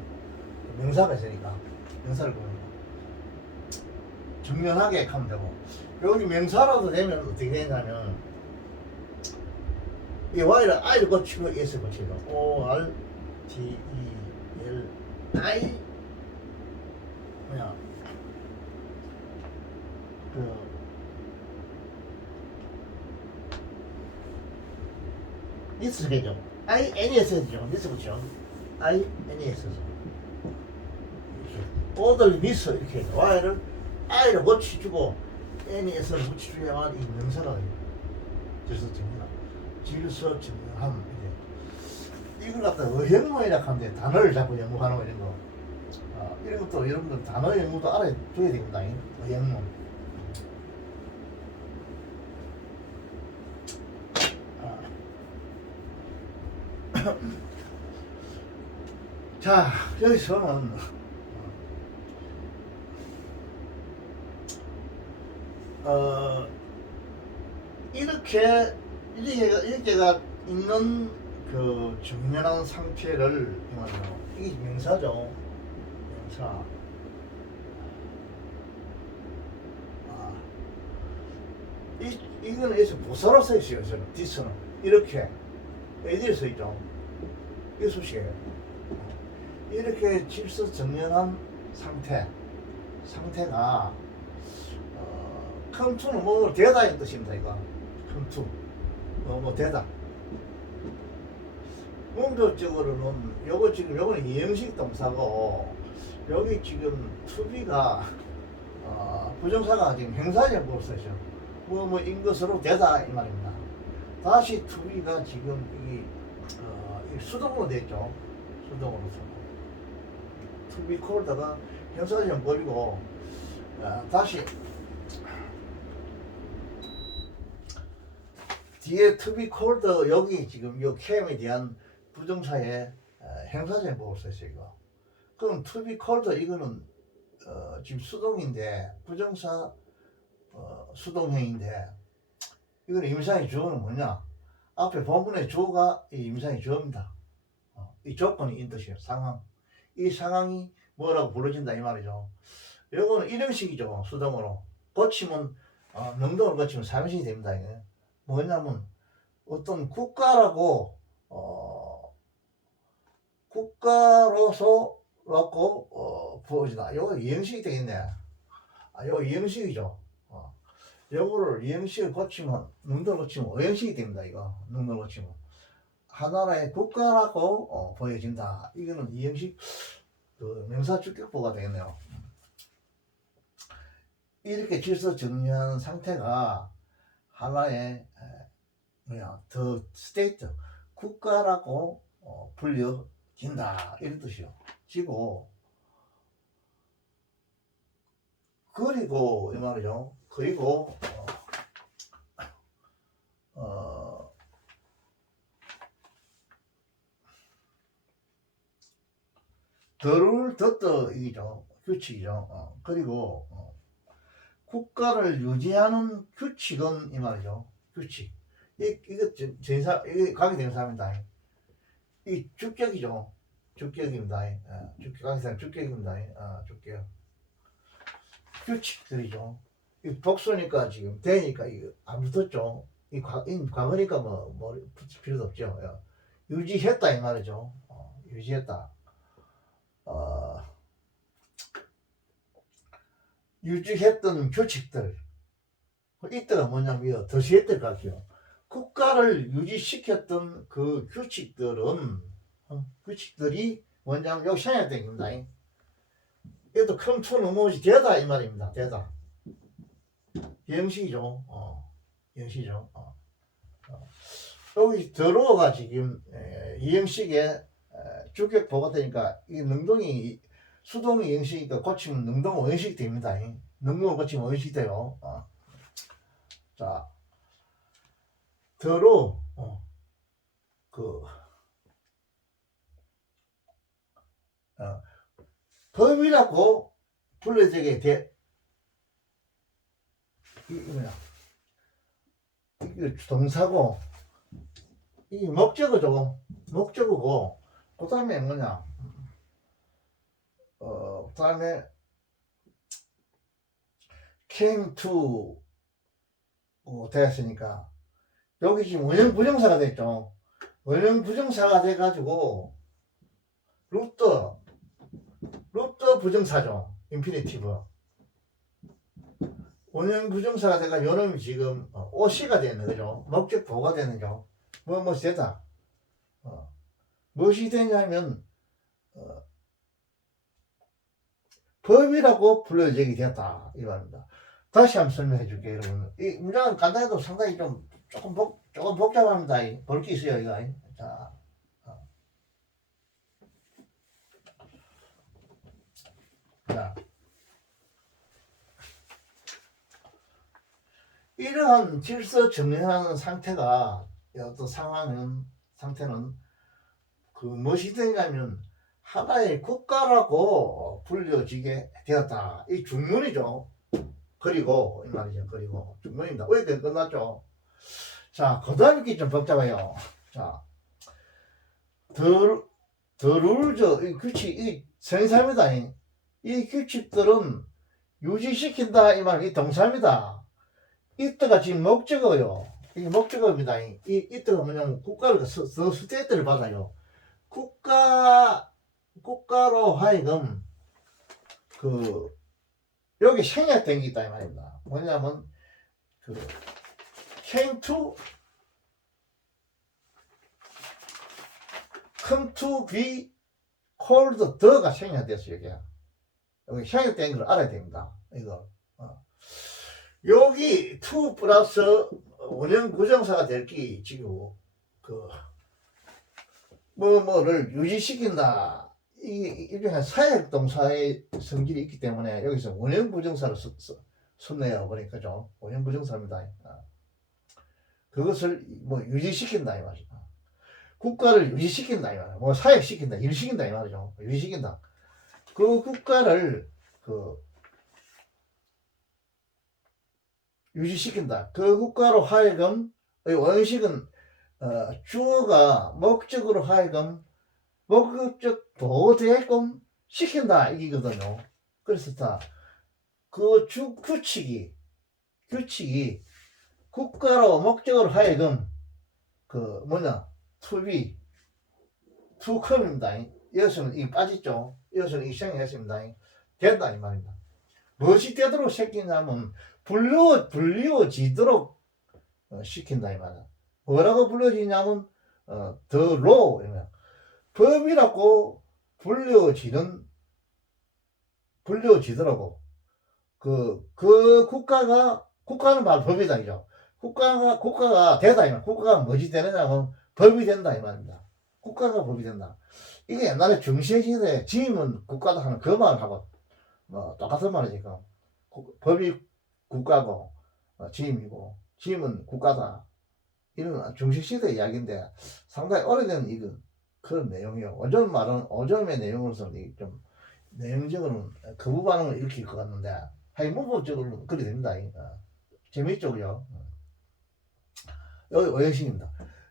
명사가 있으니까 명사를 보면 정연하게 하면 되고 여기 명사라도 되면 어떻게 되냐면 이 Y를 I를 고치고 S를 고치고 ORGELI 뭐야 니스 되죠. INES 되죠. 니스 그죠. INES 오들 니스 이렇게 Y를 I를 고치주고 NES를 고치줘야만 이 명사가 질서 정리나 질서 정리함 이걸 갖다 의형문이라 하면 돼. 단어를 자꾸 연구하는 거 이런 거 이런 것도 여러분들 단어 연구도 알아줘야 됩니다. 의형문 자 여기서는 이렇게 이렇게가 있는 그 정연한 상태를 이게 명사죠. 명사. 이거는 여기서 부사로 써 있어요. 디스는 이렇게 AD로 써 있죠. 이 수식이에요. 이렇게 질서 정연한 상태가 컴투는 뭐 되다는 뜻입니다. 이거 컴투 뭐 되다. 문법적으로는 요거 지금 요거는 이형식 동사고 여기 지금 투비가 부정사가 지금 행사적으로 쓰죠. 뭐인 것으로 되다 이 말입니다. 다시 투비가 지금 이 수동으로 됐죠. 수동으로 쓰고 투비 콜드가 형사적 버리고 다시 뒤에 투비 콜드 여기 지금 요 캠에 대한 부정사의 행사적 보고 썼어요. 이거. 그럼 투비 콜드 이거는 지금 수동인데 부정사 수동형인데 이건 임상의 주어는 뭐냐? 앞에 본문의 주어가 이 임상의 주어입니다. 이 조건이 인 뜻이에요. 상황. 이 상황이 뭐라고 부르진다 이 말이죠. 요거는 일형식이죠. 수동으로. 고치면 능동을 고치면 삼형식이 됩니다. 이게. 뭐냐면 어떤 국가라고 국가로서 갖고 부어지다. 요거 이형식이 되겠네. 요거 이형식이죠. 요거를 이형식을 고치면 능동을 고치면 어형식이 됩니다. 이거 능동을 고치면 하나의 국가라고 보여진다. 이거는 이형식 그 명사 주격보가 되겠네요. 이렇게 질서 정리하는 상태가 하나의 더 스테이트 국가라고 불려진다 이런 뜻이요. 지고 그리고 이 말이죠. 그리고 덜을 덧더 이죠. 규칙이죠. 그리고 국가를 유지하는 규칙은 이 말이죠. 규칙. 이거 전사 이게 가게 되는 사람입니다. 이 주격이죠. 주격입니다. 주격 가게 되는 주격입니다. 주격. 규칙들이죠. 이 복수니까 지금 되니까 이거 안 붙었죠. 이 과거니까 뭐 붙일 필요도 없죠. 유지했다 이 말이죠. 유지했다. 유지했던 규칙들 이때가 뭐냐면 더시했을 것 같아요. 국가를 유지시켰던 그 규칙들은 규칙들이 뭐냐면 여기 생략됩니다. 이것도 큰 투 넘어오지 되다 이 말입니다. 되다 형식이죠. 형식이죠. 여기 들어가 지금 이 형식에 주격 보가 되니까 이 능동이 수동이 형식이니까 고치면 능동 원형식이 됩니다. 능동을 고치면 원형식이 돼요. 자, 더러 법이라고 불러지게 돼. 이거야. 이게 동사고 이 목적어죠. 목적어고 그 다음에 뭐냐? 그 다음에 came to 되었으니까 여기 지금 원형 부정사가 됐죠. 원형 부정사가 돼가지고 루트 부정사죠. 인피니티브. 원형 부정사가 돼가 요놈이 지금 OC가 되는 거죠. 목적 보가 되는 거죠. 무엇이 되다. 무엇이 되냐면 법이라고 불려지게 되었다 이 말입니다. 다시 한번 설명해 줄게요, 여러분. 이 문장은 간단해도 상당히 조금 복잡합니다. 볼 게 있어요, 이거. 자, 자, 이러한 질서 정리하는 상태가 어떤 상태는 그 무엇이 되냐면 하나의 국가라고 불려지게 되었다. 이 중문이죠. 그리고 이 말이죠. 그리고 중문입니다. 여기까지 끝났죠. 자, 그 다음에 게 좀 복잡해요. 자, the rules, 이 규칙, 이 생사입니다. 이 규칙들은 유지시킨다 이 말, 이 동사입니다. 이때가 지금 목적어요. 이게 목적어입니다. 이때가 뭐냐면 국가를 스테이트를 받아요. 국가로 하여금 그 여기 생략된 게 있다 이 말입니다. 뭐냐면 그 came to come to be called the가 생략됐어요. 여기 생략된 걸 알아야 됩니다. 이거 여기 to 플러스 원형 부정사가 될 게 지금 그 뭐를 유지시킨다. 이게 일종의 사역 동사의 성질이 있기 때문에 여기서 원형 부정사를 썼네요. 그러니까죠. 원형 부정사입니다. 그것을 뭐 유지시킨다 이 말이죠. 국가를 유지시킨다 이 말이에요. 뭐 사역시킨다, 일시킨다 이 말이죠. 유지시킨다. 그 국가를 유지시킨다. 그 국가로 하여금 원식은 주어가 목적으로 하여금 목적 보호되게끔 시킨다 이기거든요. 그래서 그 규칙이 국가로 목적으로 하여금 그 to be to come입니다. 이것은 이 빠졌죠. 이것은 이 생략했습니다. 된다 이 말입니다. 무엇이 되도록 시키냐면 불리워지도록 시킨다 이 말이야. 뭐라고 불려지냐면 the law 법이라고 불려지더라고. 그 국가는 바로 법이다 이죠. 국가가 되다 이 말. 국가가 뭐지 되느냐면 법이 된다 이 말입니다. 국가가 법이 된다. 이게 옛날에 중세시대에 짐은 국가다 하는 그 말을 하고 뭐 똑같은 말이지. 법이 국가고 짐이고 짐은 국가다. 이런 중세시대 이야기인데 상당히 오래된 이거 그런 내용이요. 오점의 내용으로서는 좀 내용적으로는 거부 반응을 일으킬 것 같는데 하여간 문법적으로는 그리 됩니다. 재미있죠요. 여기 오형식입니다.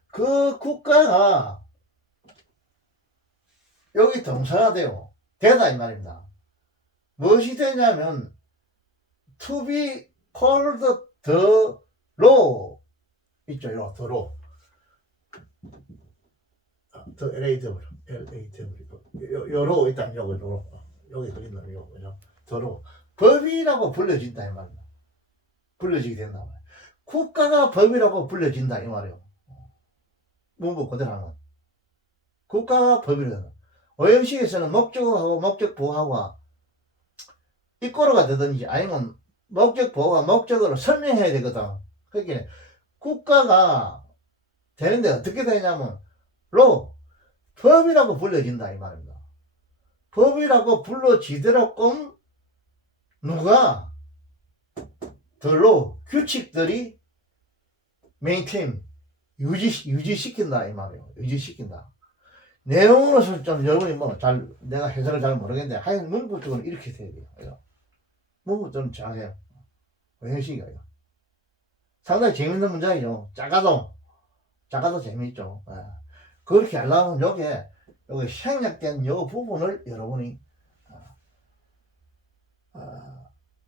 그 국가가 여기 동사가 돼요. 되다 이 말입니다. 무엇이 되냐면 to be called the law 있죠. 요 the law the LAW 요로 일단 요거 여기 그린다 요거 더러 법이라고 불려진다 이 말이야. 불려지게 된다 말이야. 국가가 법이라고 불려진다 이 말이에요. 문법 그대로 하면 국가가 법이라는 오형식에서는 목적어하고 목적 보호하고 이꼬로가 되든지 아니면 목적 보호가 목적어로 설명해야 되거든. 그러니까 국가가 되는데 어떻게 되냐면 법이라고 불려진다 이 말입니다. 법이라고 불러지더라도 누가 덜로 규칙들이 maintain 유지시킨다 이 말이에요. 유지시킨다. 내용으로서 좀 여러분이 내가 해석을 잘 모르겠는데 하여간 문법적으로 이렇게 돼야 돼요. 문법적으로 잘해요. 형식이에요. 상당히 재밌는 문장이죠. 작아도 재밌죠. 그렇게 하려면 여기 생략된 요 부분을 여러분이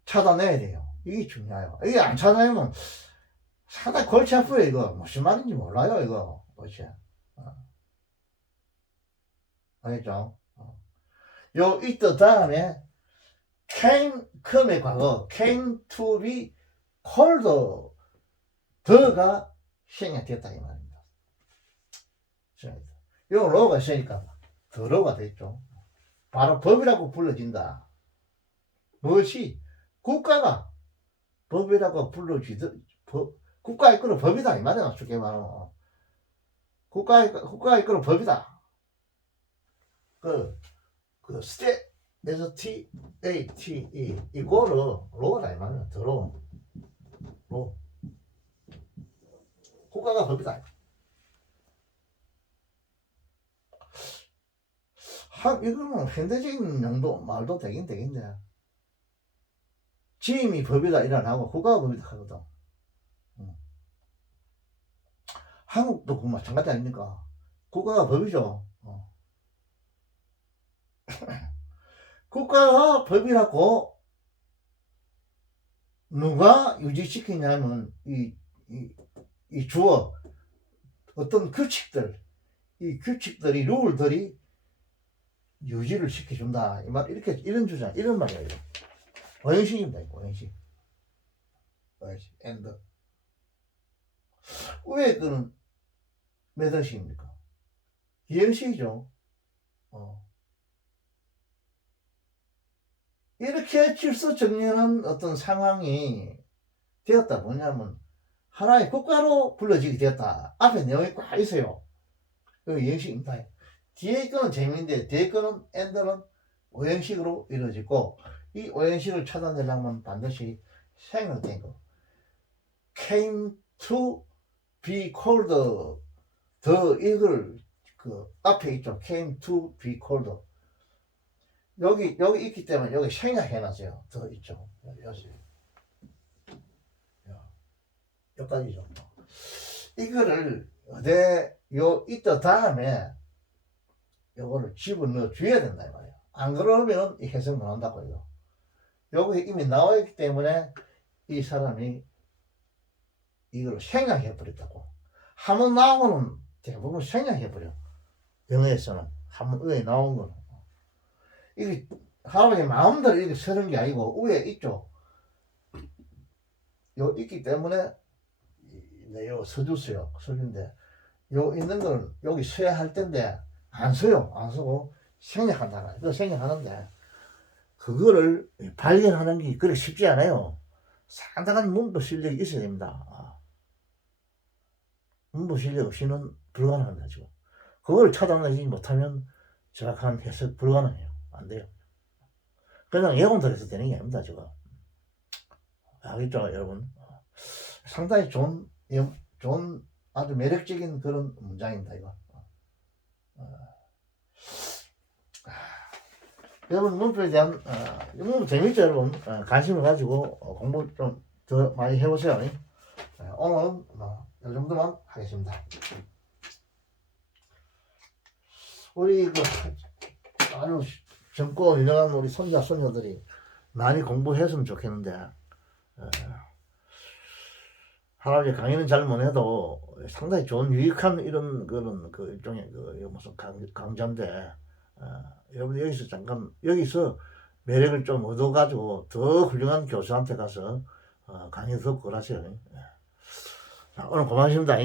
찾아내야 돼요. 이게 중요해요. 이게 안 찾아내면 상당히 골치 아프요. 이거 무슨 말인지 몰라요. 이거 뭐지? 알겠죠? 요 이때 다음에 come의 과거 came to be called the가 생략됐다 이 말입니다. 요 로가 있으니까 더러가 됐죠. 바로 법이라고 불러진다. 무엇이 국가가 법이라고 국가 이끌어 법이다 이 말이야. 쉽게 말하면 국가 이끌어 법이다. STATE 이거를 로다 이 말이야. 더러 국가가 법이다. 이거는 현대적인 용도 말도 되긴 되겠네. 짐이 법이다 일어나고 국가가 법이다 하거든. 한국도 그 마찬가지 아닙니까? 국가가 법이죠. 국가가 법이라고 누가 유지시키냐면 이 주어 어떤 규칙들이 룰들이 유지를 시켜준다. 이 말, 이렇게, 이런 주장, 이런 말이에요. 오행식입니다, 오행식. 오행식, 엔드. 왜 그는 몇 원씩입니까? 기형식이죠. 이렇게 질서정연한 어떤 상황이 되었다. 뭐냐면, 하나의 국가로 불러지게 되었다. 앞에 내용이 꽉 있어요. 그 형식입니다. 뒤에 거는 재미인데, 뒤에 거는 엔드는 오형식으로 이루어지고, 이 오형식을 찾아내려면 반드시 생각된 거. came to be called. 더 이걸 그 앞에 있죠. came to be called. 여기 있기 때문에 여기 생략해놨어요. 더 있죠. 여기까지죠. 이거를 이따 다음에 요거를 집어넣어 줘야 된다 이 말이에요. 안 그러면 이 해석 못 한다고요. 여기 이미 나와 있기 때문에 이 사람이 이걸 생략해 버렸다고. 한번 나오고는 대부분 생략해 버려. 영어에서는 한번 위에 나온 거는 이게 할아버지 마음대로 이렇게 서는 게 아니고 위에 있죠. 요 있기 때문에 요 서주세요. 서준데 요 있는 건 여기 써야 할 텐데 안 써요. 안 쓰고 생략한다. 그 생략하는데 그거를 발견하는 게 그렇게 쉽지 않아요. 상당한 문법 실력이 있어야 됩니다. 문법 실력 없이는 불가능합니다. 지금 그걸 찾아내지 못하면 정확한 해석 불가능해요. 안 돼요. 그냥 예언대로 해서 되는 게 아닙니다. 지금 알겠죠, 여러분? 상당히 좋은 아주 매력적인 그런 문장입니다. 이거. 여러분 문법에 대한 문법 재밌죠, 여러분? 관심을 가지고 공부 좀 더 많이 해보세요. 오늘은 이 정도만 하겠습니다. 우리 그 아주 젊고 유능한 우리 손자 손녀들이 많이 공부했으면 좋겠는데 할아버지 강의는 잘 못해도 상당히 좋은 유익한 이런 그런 그 일종의 그 무슨 강좌인데 여러분 여기서 잠깐 여기서 매력을 좀 얻어가지고 더 훌륭한 교수한테 가서 강의 듣고 그러세요. 자, 오늘 고맙습니다.